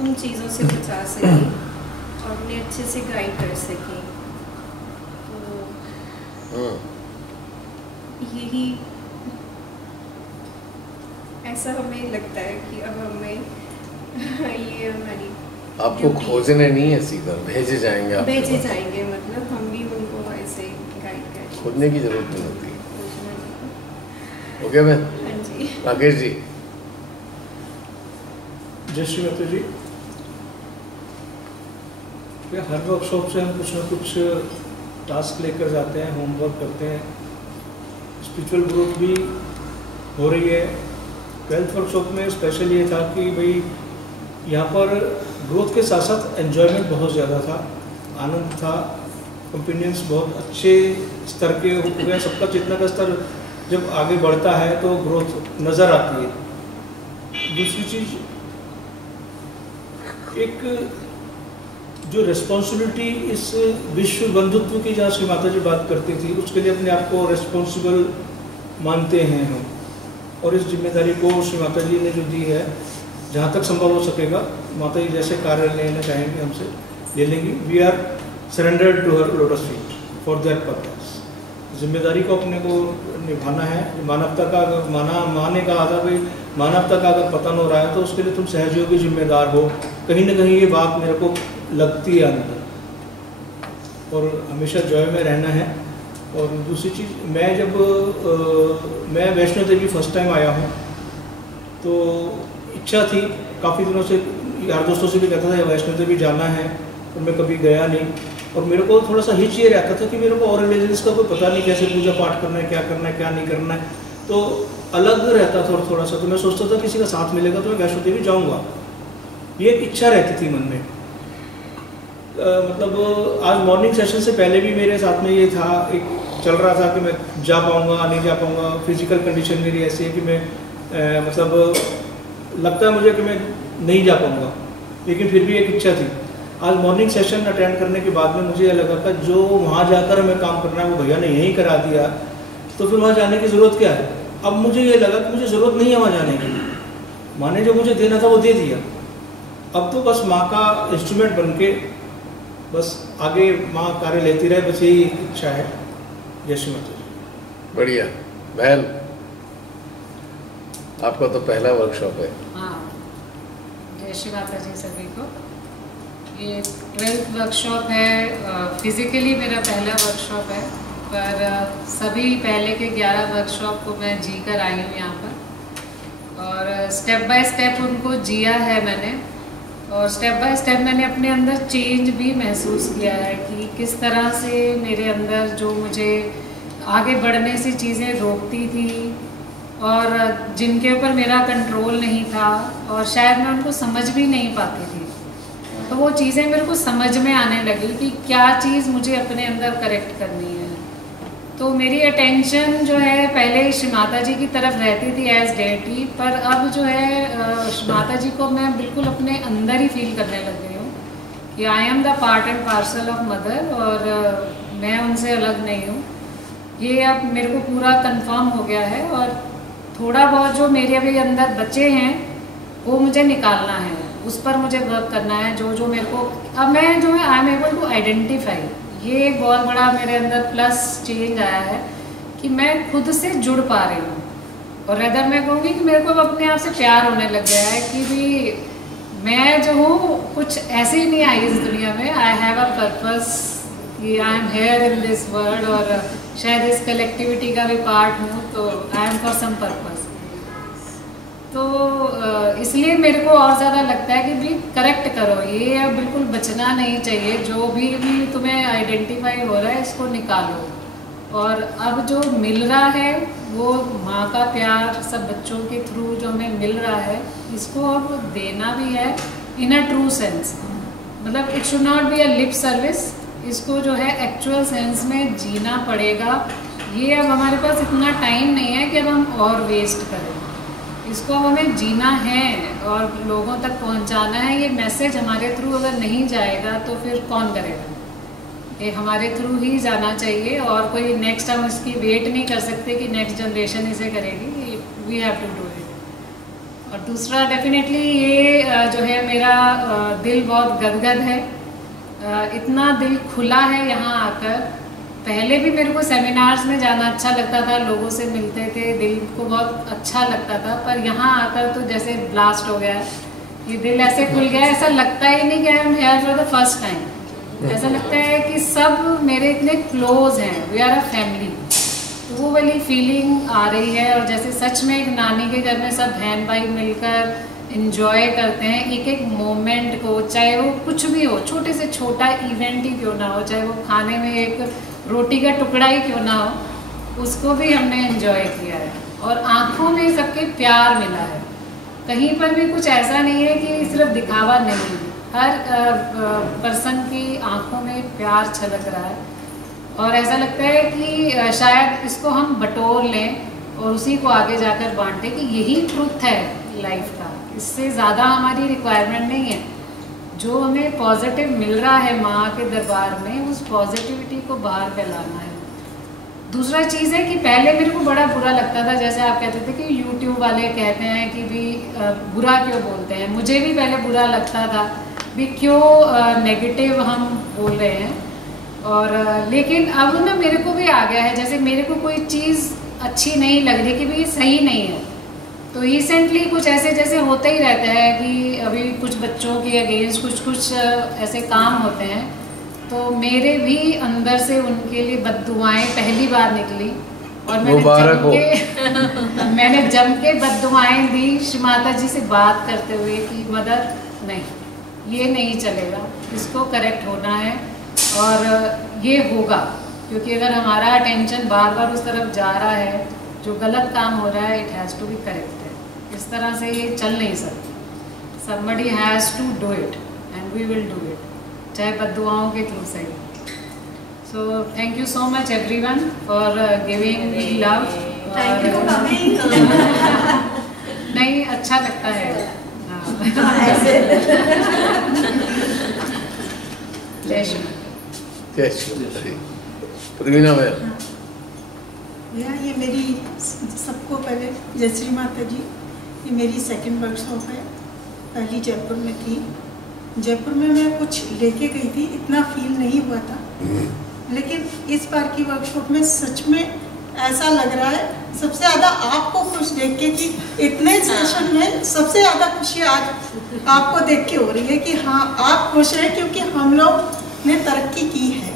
उन चीज़ों से बचा सकें और उन्हें अच्छे से गाइड कर सकें। तो यही ऐसा हमें लगता है कि अब हमें ये हमारी आपको खोजने नहीं है सीकर, भेजे जाएंगे, आप भेजे जाएंगे, मतलब हम भी उनको ऐसे गाइड करें। खोजने की जरूरत नहीं होती। Okay ma'am. हाँ जी राकेश जी। जय श्री माता जी। हर वर्कशॉप से हम कुछ ना कुछ टास्क लेकर जाते हैं, होमवर्क करते हैं, स्पिरिचुअल ग्रोथ भी हो रही है। 12th वर्कशॉप में स्पेशल ये था कि भाई यहाँ पर ग्रोथ के साथ साथ एन्जॉयमेंट बहुत ज़्यादा था, आनंद था, कंपेनियंस बहुत अच्छे स्तर के हो गए। सबका चेतना का स्तर जब आगे बढ़ता है तो ग्रोथ नज़र आती है। दूसरी चीज़, एक जो रिस्पॉन्सिबिलिटी इस विश्व बंधुत्व की जहाँ श्री माता जी बात करती थी, उसके लिए अपने आप को रिस्पॉन्सिबल मानते हैं हम, और इस जिम्मेदारी को श्री माता जी ने जो दी है, जहाँ तक संभव हो सकेगा माता जी जैसे कार्य लेना चाहेंगे हमसे ले लेंगी। We are surrendered to her lotus feet for that purpose. जिम्मेदारी को अपने को निभाना है। मानवता का माँ ने कहा था भाई मानवता का अगर पतन हो रहा है तो उसके लिए तुम सहयोगी जिम्मेदार हो। कहीं ना कहीं ये बात मेरे को लगती है अंदर, और हमेशा जॉय में रहना है। और दूसरी चीज़, मैं वैष्णो देवी फर्स्ट टाइम आया हूँ, तो इच्छा थी काफ़ी दिनों से, यार दोस्तों से भी कहता था वैष्णो देवी जाना है, और मैं कभी गया नहीं। और मेरे को थोड़ा सा हिच ये रहता था कि मेरे को और रिलीजन्स का कोई पता नहीं, कैसे पूजा पाठ करना है, क्या करना है, क्या नहीं करना है, तो अलग रहता था थोड़ा सा। तो मैं सोचता था किसी का साथ मिलेगा तो मैं वैष्णो देवी जाऊँगा, ये एक इच्छा रहती थी मन में। मतलब आज मॉर्निंग सेशन से पहले भी मेरे साथ में ये था, एक चल रहा था कि मैं जा पाऊँगा नहीं जा पाऊँगा। फिजिकल कंडीशन मेरी ऐसी है कि मैं मतलब लगता है मुझे कि मैं नहीं जा पाऊँगा, लेकिन फिर भी एक इच्छा थी। आज मॉर्निंग सेशन अटेंड करने के बाद में मुझे यह लगा कि जो वहाँ जाकर हमें काम करना है वो भैया ने यहीं करा दिया, तो फिर वहाँ जाने की ज़रूरत क्या है। अब मुझे ये लगा कि मुझे ज़रूरत नहीं है वहाँ जाने की, माँ ने जो मुझे देना था वो दे दिया। अब तो बस माँ का इंस्ट्रूमेंट बन के बस आगे माँ कार्य लेती रहे, बस यही इच्छा है। जय श्री माता जी। बढ़िया। बहन, आपका तो पहला वर्कशॉप है। हाँ, जय श्री माता जी सभी को। ये 12th वर्कशॉप है। फिज़िकली मेरा पहला वर्कशॉप है, पर सभी पहले के 11 वर्कशॉप को मैं जी कर आई हूँ यहाँ पर, और स्टेप बाय स्टेप उनको जिया है मैंने, और स्टेप बाय स्टेप मैंने अपने अंदर चेंज भी महसूस किया है कि किस तरह से मेरे अंदर जो मुझे आगे बढ़ने से चीज़ें रोकती थी और जिनके ऊपर मेरा कंट्रोल नहीं था, और शायद मैं उनको समझ भी नहीं पाती थी, तो वो चीज़ें मेरे को समझ में आने लगी कि क्या चीज़ मुझे अपने अंदर करेक्ट करनी है। तो मेरी अटेंशन जो है पहले श्री माता जी की तरफ रहती थी एज डेटी, पर अब जो है श्री माता जी को मैं बिल्कुल अपने अंदर ही फील करने लग गई हूँ। कि I am the part and parcel of mother, और मैं उनसे अलग नहीं हूँ। ये अब मेरे को पूरा कंफर्म हो गया है, और थोड़ा बहुत जो मेरे अभी अंदर बचे हैं वो मुझे निकालना है, उस पर मुझे वर्क करना है। जो जो मेरे को अब मैं जो है I am able to identify, ये एक बहुत बड़ा मेरे अंदर प्लस चेंज आया है कि मैं खुद से जुड़ पा रही हूँ, और अदर मैं कहूँगी कि मेरे को अब अपने आप से प्यार होने लग गया है कि भी मैं जो हूँ कुछ ऐसे ही नहीं आई इस दुनिया में। आई हैव अ पर्पस कि I am here in this world, और शायद इस कलेक्टिविटी का भी पार्ट हूँ, तो I am for some purpose. तो इसलिए मेरे को और ज़्यादा लगता है कि भी करेक्ट करो, ये अब बिल्कुल बचना नहीं चाहिए। जो भी तुम्हें आइडेंटिफाई हो रहा है इसको निकालो, और अब जो मिल रहा है वो माँ का प्यार सब बच्चों के थ्रू जो हमें मिल रहा है, इसको अब देना भी है इन अ ट्रू सेंस। मतलब it should not be a lip service, इसको जो है एक्चुअल सेंस में जीना पड़ेगा। ये अब हमारे पास इतना टाइम नहीं है कि अब हम और वेस्ट करें, इसको अब हमें जीना है और लोगों तक पहुंचाना है। ये मैसेज हमारे थ्रू अगर नहीं जाएगा तो फिर कौन करेगा? ये हमारे थ्रू ही जाना चाहिए, और कोई नेक्स्ट हम इसकी वेट नहीं कर सकते कि नेक्स्ट जनरेशन इसे करेगी। We have to do it. और दूसरा डेफिनेटली ये जो है मेरा दिल बहुत गदगद है, इतना दिल खुला है यहाँ आकर। पहले भी मेरे को सेमिनार्स में जाना अच्छा लगता था, लोगों से मिलते थे, दिल को बहुत अच्छा लगता था, पर यहाँ आकर तो जैसे ब्लास्ट हो गया, ये दिल ऐसे खुल गया, ऐसा लगता ही नहीं कि I am here for the first time. ऐसा लगता है कि सब मेरे इतने क्लोज हैं, वी आर अ फैमिली। तो वो वाली फीलिंग आ रही है, और जैसे सच में एक नानी के घर में सब बहन भाई मिलकर इंजॉय करते हैं एक एक मोमेंट को, चाहे वो कुछ भी हो, छोटे से छोटा इवेंट ही क्यों ना हो, चाहे वो खाने में एक रोटी का टुकड़ा ही क्यों ना हो, उसको भी हमने एंजॉय किया है। और आँखों में सबके प्यार मिला है, कहीं पर भी कुछ ऐसा नहीं है कि सिर्फ दिखावा नहीं, हर पर्सन की आँखों में प्यार छलक रहा है। और ऐसा लगता है कि शायद इसको हम बटोर लें और उसी को आगे जाकर बांटें कि यही ट्रुथ है लाइफ का, इससे ज़्यादा हमारी रिक्वायरमेंट नहीं है। जो हमें पॉजिटिव मिल रहा है माँ के दरबार में, उस पॉजिटिविटी को बाहर फैलाना है। दूसरा चीज़ है कि पहले मेरे को बड़ा बुरा लगता था, जैसे आप कहते थे कि यूट्यूब वाले कहते हैं कि भी बुरा क्यों बोलते हैं, मुझे भी पहले बुरा लगता था भी क्यों नेगेटिव हम बोल रहे हैं। और लेकिन अब ना मेरे को भी आ गया है, जैसे मेरे को कोई चीज़ अच्छी नहीं लग रही कि भी सही नहीं है, तो रिसेंटली कुछ ऐसे जैसे होता ही रहता है कि अभी कुछ बच्चों के अगेंस्ट कुछ ऐसे काम होते हैं, तो मेरे भी अंदर से उनके लिए बद्दुआएं पहली बार निकली, और मैंने जम के बद्दुआएं दी श्री माता जी से बात करते हुए कि मदर नहीं, ये नहीं चलेगा, इसको करेक्ट होना है, और ये होगा, क्योंकि अगर हमारा अटेंशन बार बार उस तरफ जा रहा है, जो गलत काम हो रहा है, it has to be corrected. इस तरह से ये चल नहीं सकता, somebody has to do it and we will do it, चाहे बद्दुआओं के थ्रू सही। So thank you so much everyone for giving me love। Thank you for coming। नहीं, अच्छा लगता है। जय श्री जय श्री प्रवीणा मैम। ये मेरी सबको पहले जय श्री माता जी। ये मेरी सेकंड वर्कशॉप है, पहली जयपुर में थी। जयपुर में मैं कुछ लेके गई थी, इतना फील नहीं हुआ था, लेकिन इस बार की वर्कशॉप में सच में ऐसा लग रहा है, सबसे ज़्यादा आपको खुश देख के कि इतने सेशन में सबसे ज़्यादा खुशी आज आपको देख के हो रही है कि हाँ आप खुश हैं, क्योंकि हम लोग ने तरक्की की है,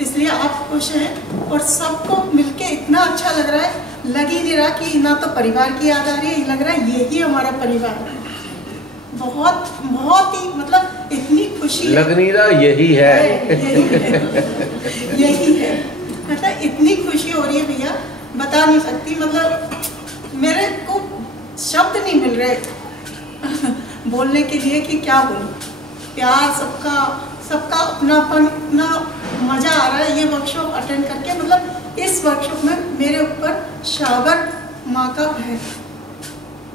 इसलिए आप खुश हैं। और सबको मिलके इतना अच्छा लग रहा है, लग ही नहीं रहा कि ना तो परिवार की याद आ रही है, लग रहा है यही हमारा परिवार है। बहुत बहुत ही मतलब इतनी खुशी लग नहीं रहा, यही है, यही है। मतलब इतनी खुशी हो रही है भैया, बता नहीं सकती। मतलब मेरे को शब्द नहीं मिल रहे बोलने के लिए कि क्या बोलूं। प्यार सबका अपनापन, इतना मज़ा आ रहा है ये वर्कशॉप अटेंड करके। मतलब इस वर्कशॉप में मेरे ऊपर शावर माँ का भैर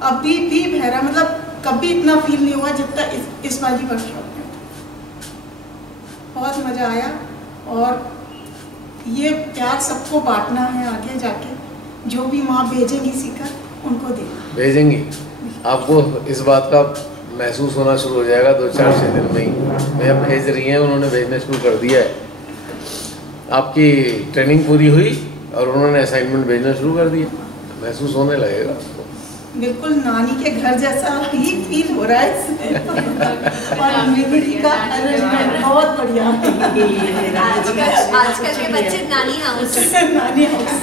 अभी भी बहरा, मतलब कभी इतना फील नहीं हुआ जितना इस वाली वर्कशॉप में। बहुत मज़ा आया। और ये प्यार सबको बांटना है, आगे जाके जो भी माँ भेजेंगी सीकर उनको देना। भेजेंगी, आपको इस बात का महसूस होना शुरू हो जाएगा 2-4-6 दिन में ही। मैं अब भेज रही हैं, उन्होंने भेजना शुरू कर दिया है। आपकी ट्रेनिंग पूरी हुई और उन्होंने असाइनमेंट भेजना शुरू कर दिया, महसूस होने लगेगा आपको। बिल्कुल नानी के घर जैसा ही फील हो रहा है इसमें। और मिनी का अरेंजमेंट बहुत बढ़िया है। आजकल के बच्चे नानी हाउस नानी हाउस।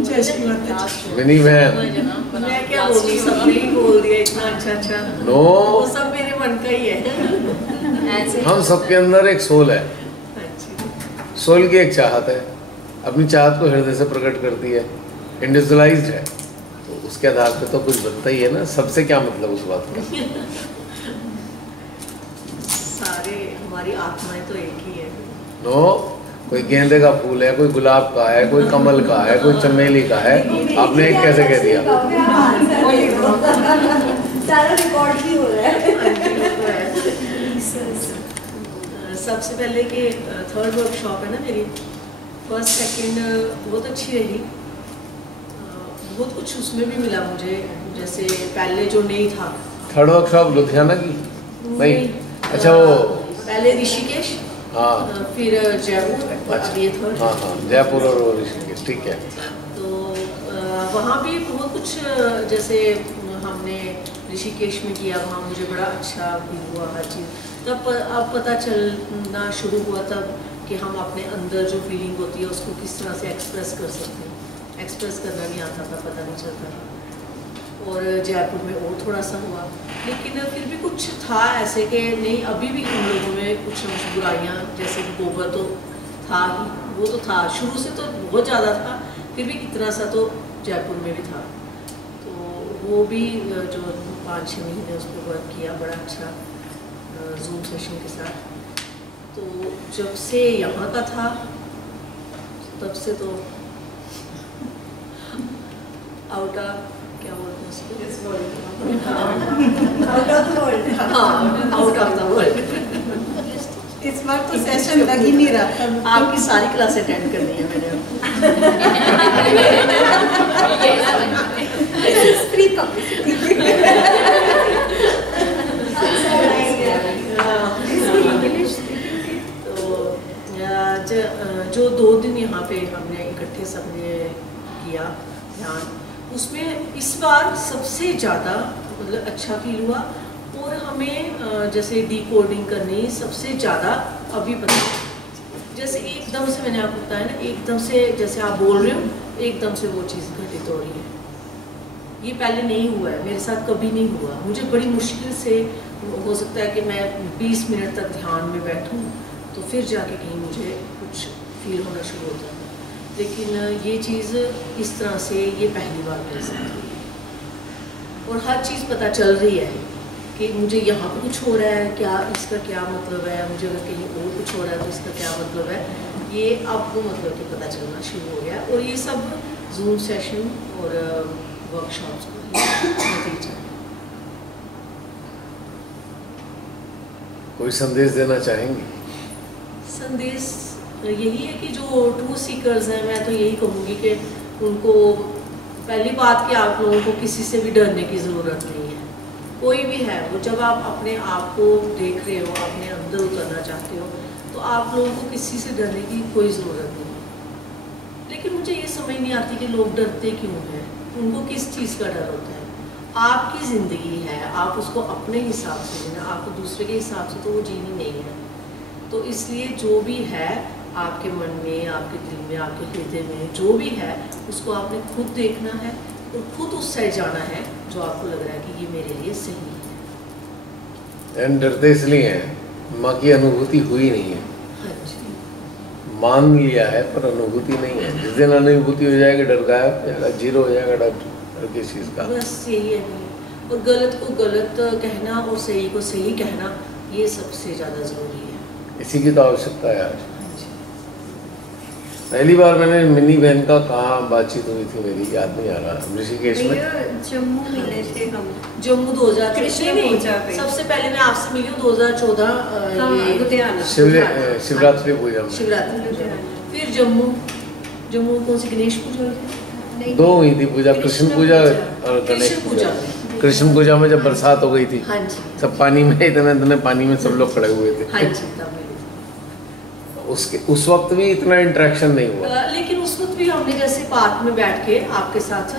जय श्री माता। मिनी बहन, मैं क्या बोलूं, सबने ही बोल दिया इतना अच्छा। नो, वो सब मेरे मन का ही है। हम सबके अंदर एक सोल है, सोल की एक चाहत है, अपनी चाहत को हृदय से प्रकट करती है, इंडिविजुअलाइज्ड है, तो उसके आधार पे तो कुछ बनता ही है ना। सबसे क्या मतलब उस बात का? सारे हमारी आत्माएं तो एक ही है। नो, कोई गेंदे का फूल है, कोई गुलाब का है, कोई कमल का है, कोई चमेली का है। आपने एक कैसे कह दिया? सारा रिकॉर्ड भी हो रहा है। सबसे पहले कि 3rd वर्कशॉप है ना मेरी, 1st 2nd बहुत अच्छी रही। बहुत कुछ उसमें भी मिला मुझे, जैसे पहले जो नहीं था। 3rd वर्कशॉप लुधियाना की? नहीं, अच्छा वो पहले ऋषिकेश, हाँ, फिर जयपुर, अच्छा, ये 3rd। हाँ, जयपुर और वो ऋषिकेश, ठीक है। तो वहाँ भी बहुत कुछ, जैसे हमने ऋषिकेश में किया, वहाँ मुझे बड़ा अच्छा फील हुआ हर चीज़। तब अब पता चलना शुरू हुआ तब कि हम अपने अंदर जो फीलिंग होती है उसको किस तरह से एक्सप्रेस कर सकते हैं। एक्सप्रेस करना नहीं आता था, पता नहीं चलता था। और जयपुर में और थोड़ा सा हुआ, लेकिन फिर भी कुछ था ऐसे कि नहीं, अभी भी हम लोगों में कुछ बुराइयाँ, जैसे कि गोबर तो था ही, वो तो था शुरू से, तो बहुत ज़्यादा था, फिर भी इतना सा तो जयपुर में भी था। तो वो भी जो 5-6 महीने उस पर वर्क किया, बड़ा अच्छा जूम सेशन के साथ। तो जब से यहाँ का था तब से तो आउट ऑफ, क्या बोलते हैं उसको, आउट ऑफ द वर्ल्ड। हाँ, आउट ऑफ द वर्ल्ड। इस बार तो सेशन लग ही नहीं रहा था। आपकी सारी क्लास अटेंड करनी है मैंने। फ्री जो 2 दिन यहाँ पे हमने इकट्ठे सबने किया ध्यान, उसमें इस बार सबसे ज़्यादा मतलब अच्छा फील हुआ। और हमें जैसे डिकोडिंग करनी सबसे ज़्यादा अभी पता, जैसे एकदम से मैंने आपको बताया ना, एकदम से जैसे आप बोल रहे हो, एकदम से वो चीज़ घटित हो रही है। ये पहले नहीं हुआ है मेरे साथ, कभी नहीं हुआ। मुझे बड़ी मुश्किल से हो सकता है कि मैं 20 मिनट तक ध्यान में बैठूं तो फिर जाके कहीं मुझे कुछ फील होना शुरू होता है, लेकिन ये चीज़ इस तरह से ये पहली बार मेरे साथ हुई। और हर चीज़ पता चल रही है कि मुझे यहाँ पे कुछ हो रहा है, क्या इसका क्या मतलब है, मुझे अगर कहीं और कुछ हो रहा है तो इसका क्या मतलब है, ये अब मतलब कि पता चलना शुरू हो गया। और ये सब जूम सेशन और वर्कशॉप्स का नतीजा है। कोई संदेश देना चाहेंगी? संदेश यही है कि जो ट्रू सीकर्स हैं, मैं तो यही कहूँगी कि उनको पहली बात कि आप लोगों को किसी से भी डरने की ज़रूरत नहीं है। कोई भी है वो, जब आप अपने आप को देख रहे हो, अपने अंदर उतरना चाहते हो, तो आप लोगों को किसी से डरने की कोई ज़रूरत नहीं है। लेकिन मुझे ये समझ नहीं आती कि लोग डरते क्यों हैं, उनको किस चीज़ का डर होता है। आपकी ज़िंदगी है, आप उसको अपने हिसाब से जीना, आपको दूसरे के हिसाब से तो वो जीनी नहीं है। तो इसलिए जो भी है आपके मन में, आपके दिल में, आपके हृदय में जो भी है, उसको आपने खुद देखना है और खुद उस साइड जाना है जो आपको लग रहा है कि ये मेरे लिए सही है। डरते इसलिए हैं, माँ की अनुभूति हुई नहीं है। हाँ जी, मान लिया है पर अनुभूति नहीं है। जिस दिन अनुभूति हो जाएगी डर गायब हो जाएगा, जीरो हो जाएगा डर किस चीज़ का। बस यही है। और गलत को गलत कहना और सही को सही कहना, ये सबसे ज़्यादा ज़रूरी है। इसी की तो आवश्यकता है आज। पहली बार मैंने मिनी बहन का कहाँ बातचीत हुई थी मेरी, याद नहीं आ रहा, ऋषिकेश में। जम्मू मिले थे हम। जम्मू 2000 कृष्ण पूजा पे। सबसे पहले मैं आपसे मिली हूँ 2014 लुधियाना शिवरात्रि पूजा में। शिवरात्रि। फिर जम्मू कौन सी गणेश पूजा हुई थी? दो हुई थी पूजा, कृष्ण पूजा और गणेश पूजा। कृष्ण पूजा में जब बरसात हो गई थी, हाँ जी, सब पानी में, इतने पानी में सब लोग खड़े हुए थे। हाँ जी, तब उस वक्त भी इतना इंटरेक्शन नहीं हुआ, लेकिन उस वक्त भी हमने जैसे पार्क में बैठ के आपके साथ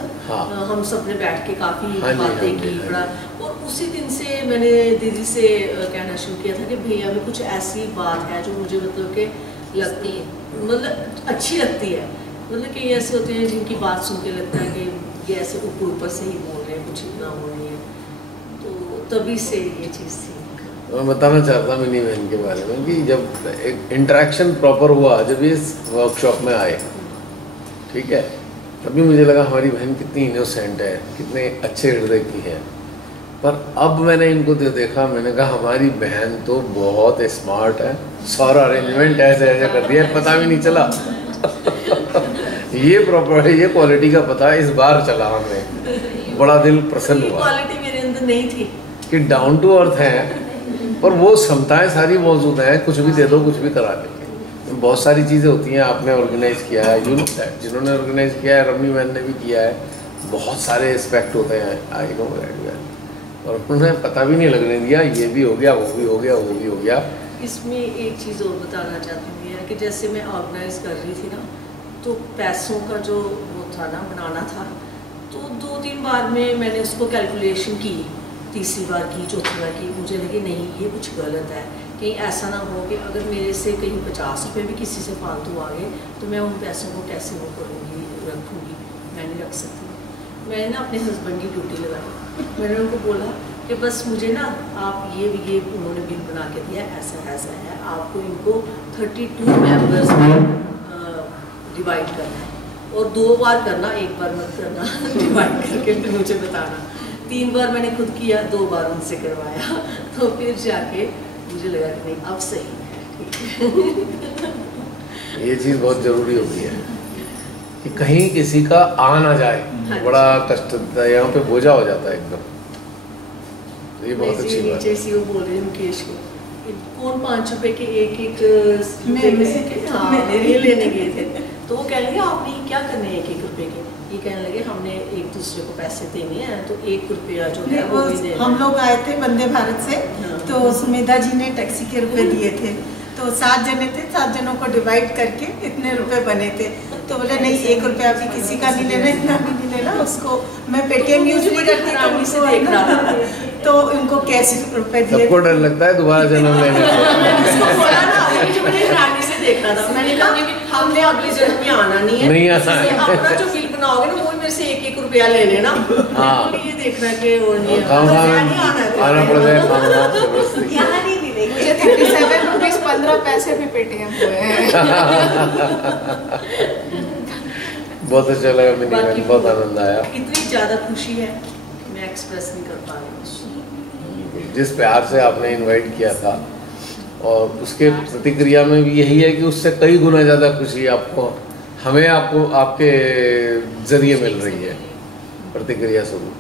हम सब ने बैठ के काफी बातें की, बड़ा। और उसी दिन से मैंने दीदी से कहना शुरू किया था कि भैया में कुछ ऐसी बात है जो मुझे मतलब कि लगती है, मतलब अच्छी लगती है। मतलब कि ऐसे होते हैं जिनकी बात सुन के लगता है कि ये ऐसे ऊपर से ही बोल रहे हैं, कुछ इतना हो रही है। तो तभी से ये चीज़ थी। मैं बताना चाहता हूँ मिनी बहन के बारे में कि जब एक इंटरेक्शन प्रॉपर हुआ, जब ये वर्कशॉप में आए, ठीक है, तभी मुझे लगा हमारी बहन कितनी इनोसेंट है, कितने अच्छे हृदय की है। पर अब मैंने इनको देखा, मैंने कहा हमारी बहन तो बहुत स्मार्ट है, सारा अरेंजमेंट ऐसे ऐसे कर दिया, पता भी नहीं चला। ये प्रॉपर है, ये क्वालिटी का पता इस बार चला हमें, बड़ा दिल प्रसन्न हुआ। क्वालिटी मेरे अंदर नहीं थी कि डाउन टू अर्थ है, पर वो क्षमताएं सारी मौजूद हैं, कुछ भी दे दो कुछ भी करा देंगे। बहुत सारी चीज़ें होती हैं, आपने ऑर्गेनाइज किया है, जिन्होंने ऑर्गेनाइज किया है, रमी मैन ने भी किया है, बहुत सारे एस्पेक्ट होते हैं, आई नो दैट, और उन्हें पता भी नहीं लगने दिया, ये भी हो गया, वो भी हो गया, वो भी हो गया। इसमें एक चीज़ और बताना चाहती हूँ कि जैसे मैं ऑर्गेनाइज कर रही थी ना, तो पैसों का जो वो था ना, बनाना था, तो 2-3 बार में मैंने उसको कैलकुलेशन की, तीसरी बार की, चौथी बार की, मुझे लगी नहीं ये कुछ गलत है, कहीं ऐसा ना हो कि अगर मेरे से कहीं 50 रुपये भी किसी से फालतू आ गए तो मैं उन पैसों को कैसे वो करूँगी, रखूँगी, मैं नहीं रख सकती। मैंने ना अपने हस्बैंड की ड्यूटी लगाई, मैंने उनको बोला कि बस मुझे ना आप ये उन्होंने बिल बना के दिया, ऐसा है, आपको इनको 32 मेंबर्स में डिवाइड करना है, और 2 बार करना, 1 बार मत करना। डिवाइड करके फिर मुझे बताना। 3 बार मैंने खुद किया, 2 बार उनसे करवाया, तो फिर जाके मुझे लगा कि नहीं अब सही है। ये चीज़ बहुत ज़रूरी होती है कि कहीं किसी का आ ना जाए, बड़ा कष्ट होता है, यहाँ पे बोझा हो जाता है एकदम। ये बहुत अच्छी बात है। नीचे बोल रहे मुकेश को, कौन 5 रुपए के एक लेने गए थे, तो वो कहने लगे आपने क्या करने 1-1 रुपए के, ये कहने लगे हमने एक दूसरे को पैसे देने हैं, तो 1 रुपया जो है वो भी देना। हम लोग आए थे वंदे भारत से, तो सुमेधा जी ने टैक्सी के रुपए दिए थे, तो 7 जने थे, 7 जनों को डिवाइड करके इतने रुपए बने थे। तो बोले नहीं 1 रुपया भी किसी का नहीं लेना, इतना भी नहीं लेना। उसको मैं पेटीएम यूज नहीं करती, तो उनको देख रहा था, तो उनको कैश रुपए दिए। सबको डर लगता है दोबारा जन्म लेने से देख रहा था, मैंने कहा हमने अगली जन्म में आना नहीं है, अपना जो बिल बनाओगे ना वो मेरे से 1-1 रुपया ले लेना। ये देखना कि आना पड़ जाए, यहाँ नहीं मिलेगी। मुझे 37 रुपीज़ 15 पैसे भी पेटीएम हुए हैं। बहुत अच्छा लगा, मुझे बहुत आनंद आया। इतनी ज़्यादा खुशी है मैं एक्सप्रेस नहीं कर पा रही। जिस प्यार से आपने इनवाइट किया था, और उसके प्रतिक्रिया में भी यही है कि उससे कई गुना ज़्यादा खुशी आपको आपके ज़रिए मिल रही है, प्रतिक्रिया स्वरूप।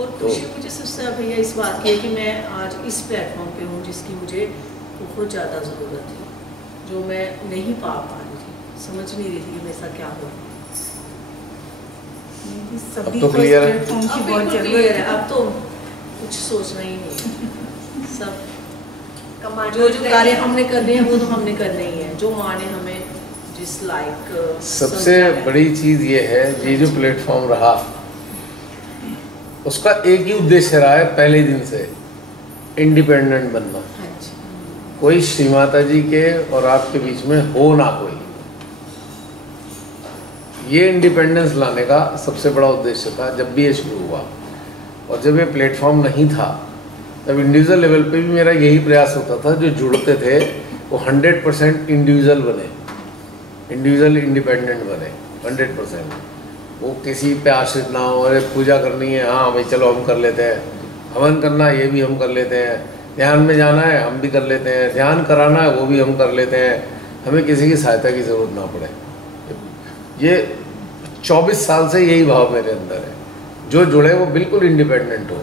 और खुशी मुझे सबसे भैया इस बात की है कि मैं आज इस प्लेटफॉर्म पे हूँ जिसकी मुझे बहुत ज़्यादा ज़रूरत थी, जो मैं नहीं पा रही थी, समझ नहीं रही थी कि मेरे साथ क्या हो। अब तो क्लियर है, बहुत क्लियर है, अब तो कुछ सोचना ही नहीं। सब जो कार्य हमने करने हैं वो तो हमने करने ही है, जो माँ ने हमें जिस लाइक। सबसे बड़ी चीज़ ये है, ये जो प्लेटफॉर्म रहा उसका एक ही उद्देश्य रहा है पहले दिन से, इंडिपेंडेंट बनना। कोई श्री माता जी के और आपके बीच में हो ना कोई, ये इंडिपेंडेंस लाने का सबसे बड़ा उद्देश्य था जब भी ये शुरू हुआ। और जब ये प्लेटफॉर्म नहीं था तब इंडिविजुअल लेवल पे भी मेरा यही प्रयास होता था, जो जुड़ते थे वो 100% इंडिविजुअल बने, इंडिविजुअल इंडिपेंडेंट बने 100%। वो किसी पे आश्रित ना हो, अरे पूजा करनी है हाँ भाई चलो हम कर लेते हैं, हवन करना है ये भी हम कर लेते हैं, ध्यान में जाना है हम भी कर लेते हैं, ध्यान कराना है वो भी हम कर लेते हैं, हमें किसी की सहायता की ज़रूरत ना पड़े। ये 24 साल से यही भाव मेरे अंदर है, जो जुड़े वो बिल्कुल इंडिपेंडेंट हो।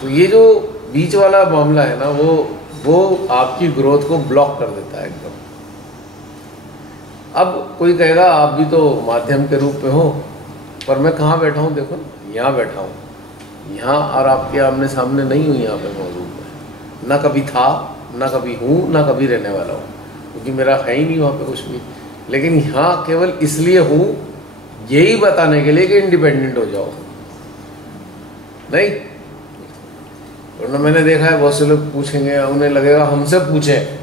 तो ये जो बीच वाला मामला है ना, वो आपकी ग्रोथ को ब्लॉक कर देता है एकदम। अब कोई कहेगा आप भी तो माध्यम के रूप में हो, पर मैं कहाँ बैठा हूँ, देखो यहाँ बैठा हूँ, यहाँ और आपके आमने सामने नहीं हूँ, यहाँ पे मौजूद है। ना कभी था, ना कभी हूँ, ना कभी रहने वाला हूँ, क्योंकि मेरा है ही नहीं वहाँ पे कुछ भी। लेकिन यहाँ केवल इसलिए हूँ, यही बताने के लिए कि इंडिपेंडेंट हो जाओ। नहीं, वरना मैंने देखा है बहुत से लोग पूछेंगे, उन्हें लगेगा हमसे पूछें,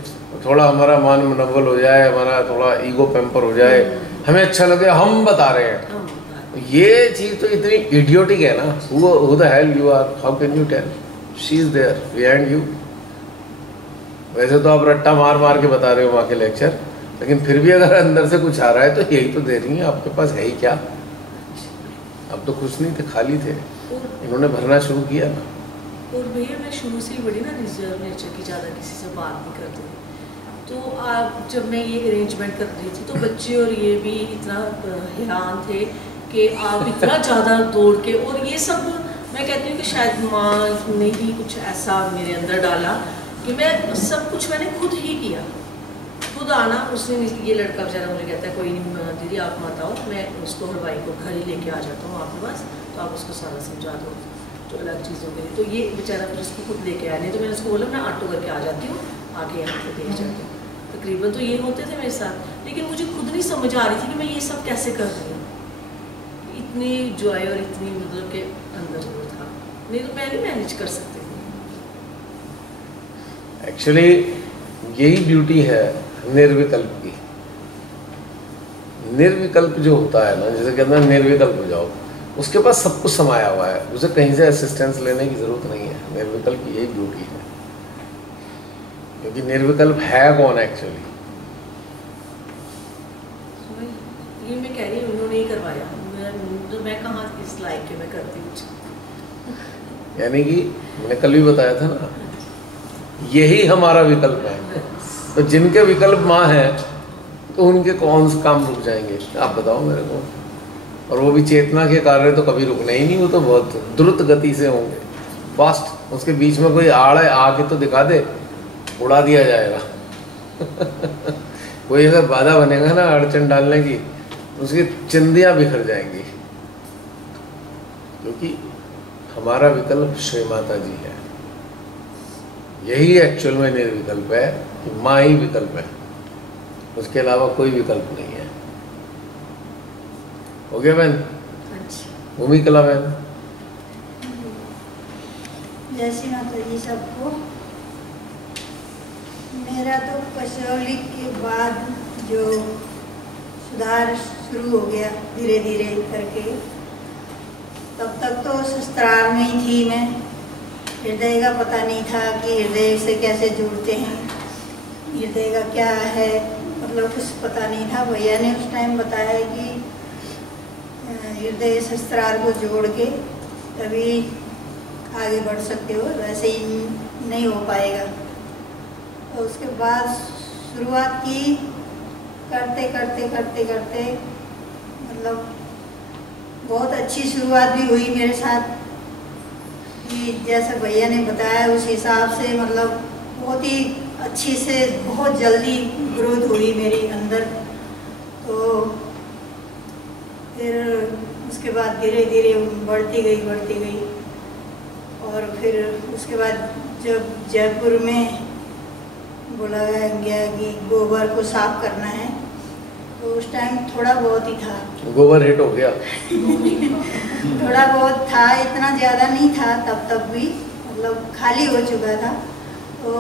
थोड़ा हमारा मान मनोबल हो जाए, हमारा थोड़ा ईगो पैम्पर हो जाए, हमें अच्छा लगे, हम बता रहे हैं। ये चीज़ तो इतनी इडियोटिक है ना। Who the hell you are? How can you tell? She is there behind you. वैसे तो आप रट्टा मार मार के बता रहे हो वहाँ के लेक्चर, लेकिन फिर भी अगर अंदर से कुछ आ रहा है तो यही तो दे रही हैं। आपके पास है ही क्या? अब तो कुछ नहीं थे, खाली थे, इन्होंने भरना शुरू किया ना। और भैया मैं शुरू से ही बड़ी ना रिजर्व नेचर की, ज़्यादा किसी से बात नहीं करती। तो आप जब मैं ये अरेंजमेंट कर रही थी तो बच्चे और ये भी इतना हैरान थे कि आप इतना ज़्यादा दौड़ के, और ये सब मैं कहती हूँ कि शायद माँ ने ही कुछ ऐसा मेरे अंदर डाला कि मैं सब कुछ मैंने खुद ही किया, खुद आना। उसने ये लड़का बेचारा मुझे कहता है कोई नहीं दीदी आप मत आओ, मैं उसको हलवाई को घर ही लेके आ जाता हूँ आपके पास, तो आप उसको सारा समझा दो तो अलग चीज़ों के लिए। तो ये बेचारा फिर उसको खुद लेके आया, नहीं तो मैंने उसको बोला मैं ऑटो करके आ जाती हूँ, आके यहाँ पे देख जाती हूँ। तकरीबन तो ये होते थे मेरे साथ, लेकिन मुझे खुद नहीं समझ आ रही थी कि मैं ये सब कैसे कर रही हूँ। इतनी जॉय और इतनी मतलब के अंदर वो था, नहीं तो मैं नहीं मैनेज कर सकती थी। एक्चुअली यही ब्यूटी है निर्विकल्प की। निर्विकल्प जो होता है ना, जैसे कहते हैं निर्विकल्प हो जाओ, उसके पास सब कुछ समाया हुआ है, उसे कहीं से असिस्टेंस लेने की ज़रूरत नहीं है। निर्विकल्प की यही ब्यूटी है, क्योंकि निर्विकल्प है कौन एक्चुअली? ये मैं कह रही हूँ उन्होंने ही करवाया, मैं कहाँ इस लायक के मैं करती कुछ। यानी कि मैंने कल भी बताया था ना, यही हमारा विकल्प है। तो जिनके विकल्प माँ है तो उनके कौन से काम रुक जाएंगे आप बताओ मेरे को? और वो भी चेतना के कार्य तो कभी रुकने ही नहीं, वो तो बहुत द्रुत गति से होंगे, फास्ट। उसके बीच में कोई आड़ है आके तो दिखा दे, उड़ा दिया जाएगा। कोई अगर बाधा बनेगा ना अड़चन डालने की, उसकी चिंदियाँ बिखर जाएंगी। क्योंकि हमारा विकल्प श्री माता जी है। यही एक्चुअल में निर्विकल्प है कि माँ ही विकल्प है, उसके अलावा कोई विकल्प नहीं है। हो गया बहन? भूमि कला बहन। जय श्री माता जी सबको। मेरा तो कसौली के बाद जो सुधार शुरू हो गया धीरे धीरे करके, तब तक तो शस्त्रार में ही थी मैं। हृदय का पता नहीं था कि हृदय से कैसे जुड़ते हैं, हृदय का क्या है, मतलब कुछ पता नहीं था। भैया ने उस टाइम बताया कि हृदय शस्त्रार को जोड़ के तभी आगे बढ़ सकते हो, वैसे ही नहीं हो पाएगा। तो उसके बाद शुरुआत की, करते करते करते करते मतलब बहुत अच्छी शुरुआत भी हुई मेरे साथ कि जैसे भैया ने बताया उस हिसाब से मतलब बहुत ही अच्छी से बहुत जल्दी ग्रोथ हुई मेरी अंदर। तो फिर उसके बाद धीरे धीरे बढ़ती गई। और फिर उसके बाद जब जयपुर में बोला गया कि गोबर को साफ करना है, तो उस टाइम थोड़ा बहुत ही था, गोबर हिट हो गया। थोड़ा बहुत था, इतना ज़्यादा नहीं था तब भी, मतलब खाली हो चुका था। तो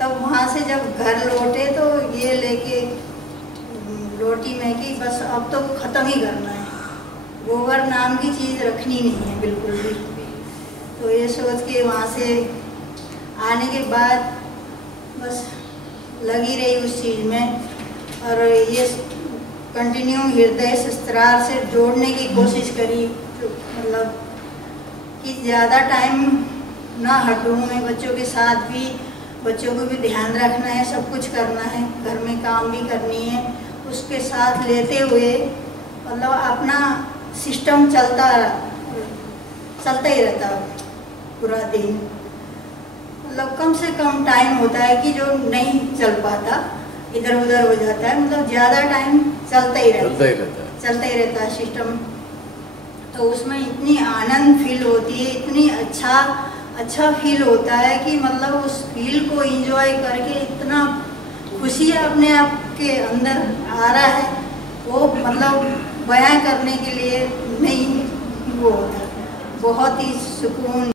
तब वहाँ से जब घर लौटे तो ये लेके लौटी मैं कि बस अब तो ख़त्म ही करना है, गोबर नाम की चीज़ रखनी नहीं है बिल्कुल भी। तो ये सोच के वहाँ से आने के बाद बस लगी रही उस चीज़ में, और ये कंटिन्यू हृदय शस्त्रार से जोड़ने की कोशिश करी। तो मतलब कि ज़्यादा टाइम ना हटूँ मैं, बच्चों के साथ भी, बच्चों को भी ध्यान रखना है, सब कुछ करना है, घर में काम भी करनी है। उसके साथ लेते हुए मतलब अपना सिस्टम चलता ही रहता पूरा दिन। मतलब कम से कम टाइम होता है कि जो नहीं चल पाता, इधर उधर हो जाता है, मतलब ज़्यादा टाइम चलता ही रहता है सिस्टम। तो उसमें इतनी आनंद फील होती है, इतनी अच्छा फील होता है कि मतलब उस फील को एंजॉय करके इतना खुशी अपने आप के अंदर आ रहा है, वो मतलब बयां करने के लिए नहीं वो होता, बहुत ही सुकून।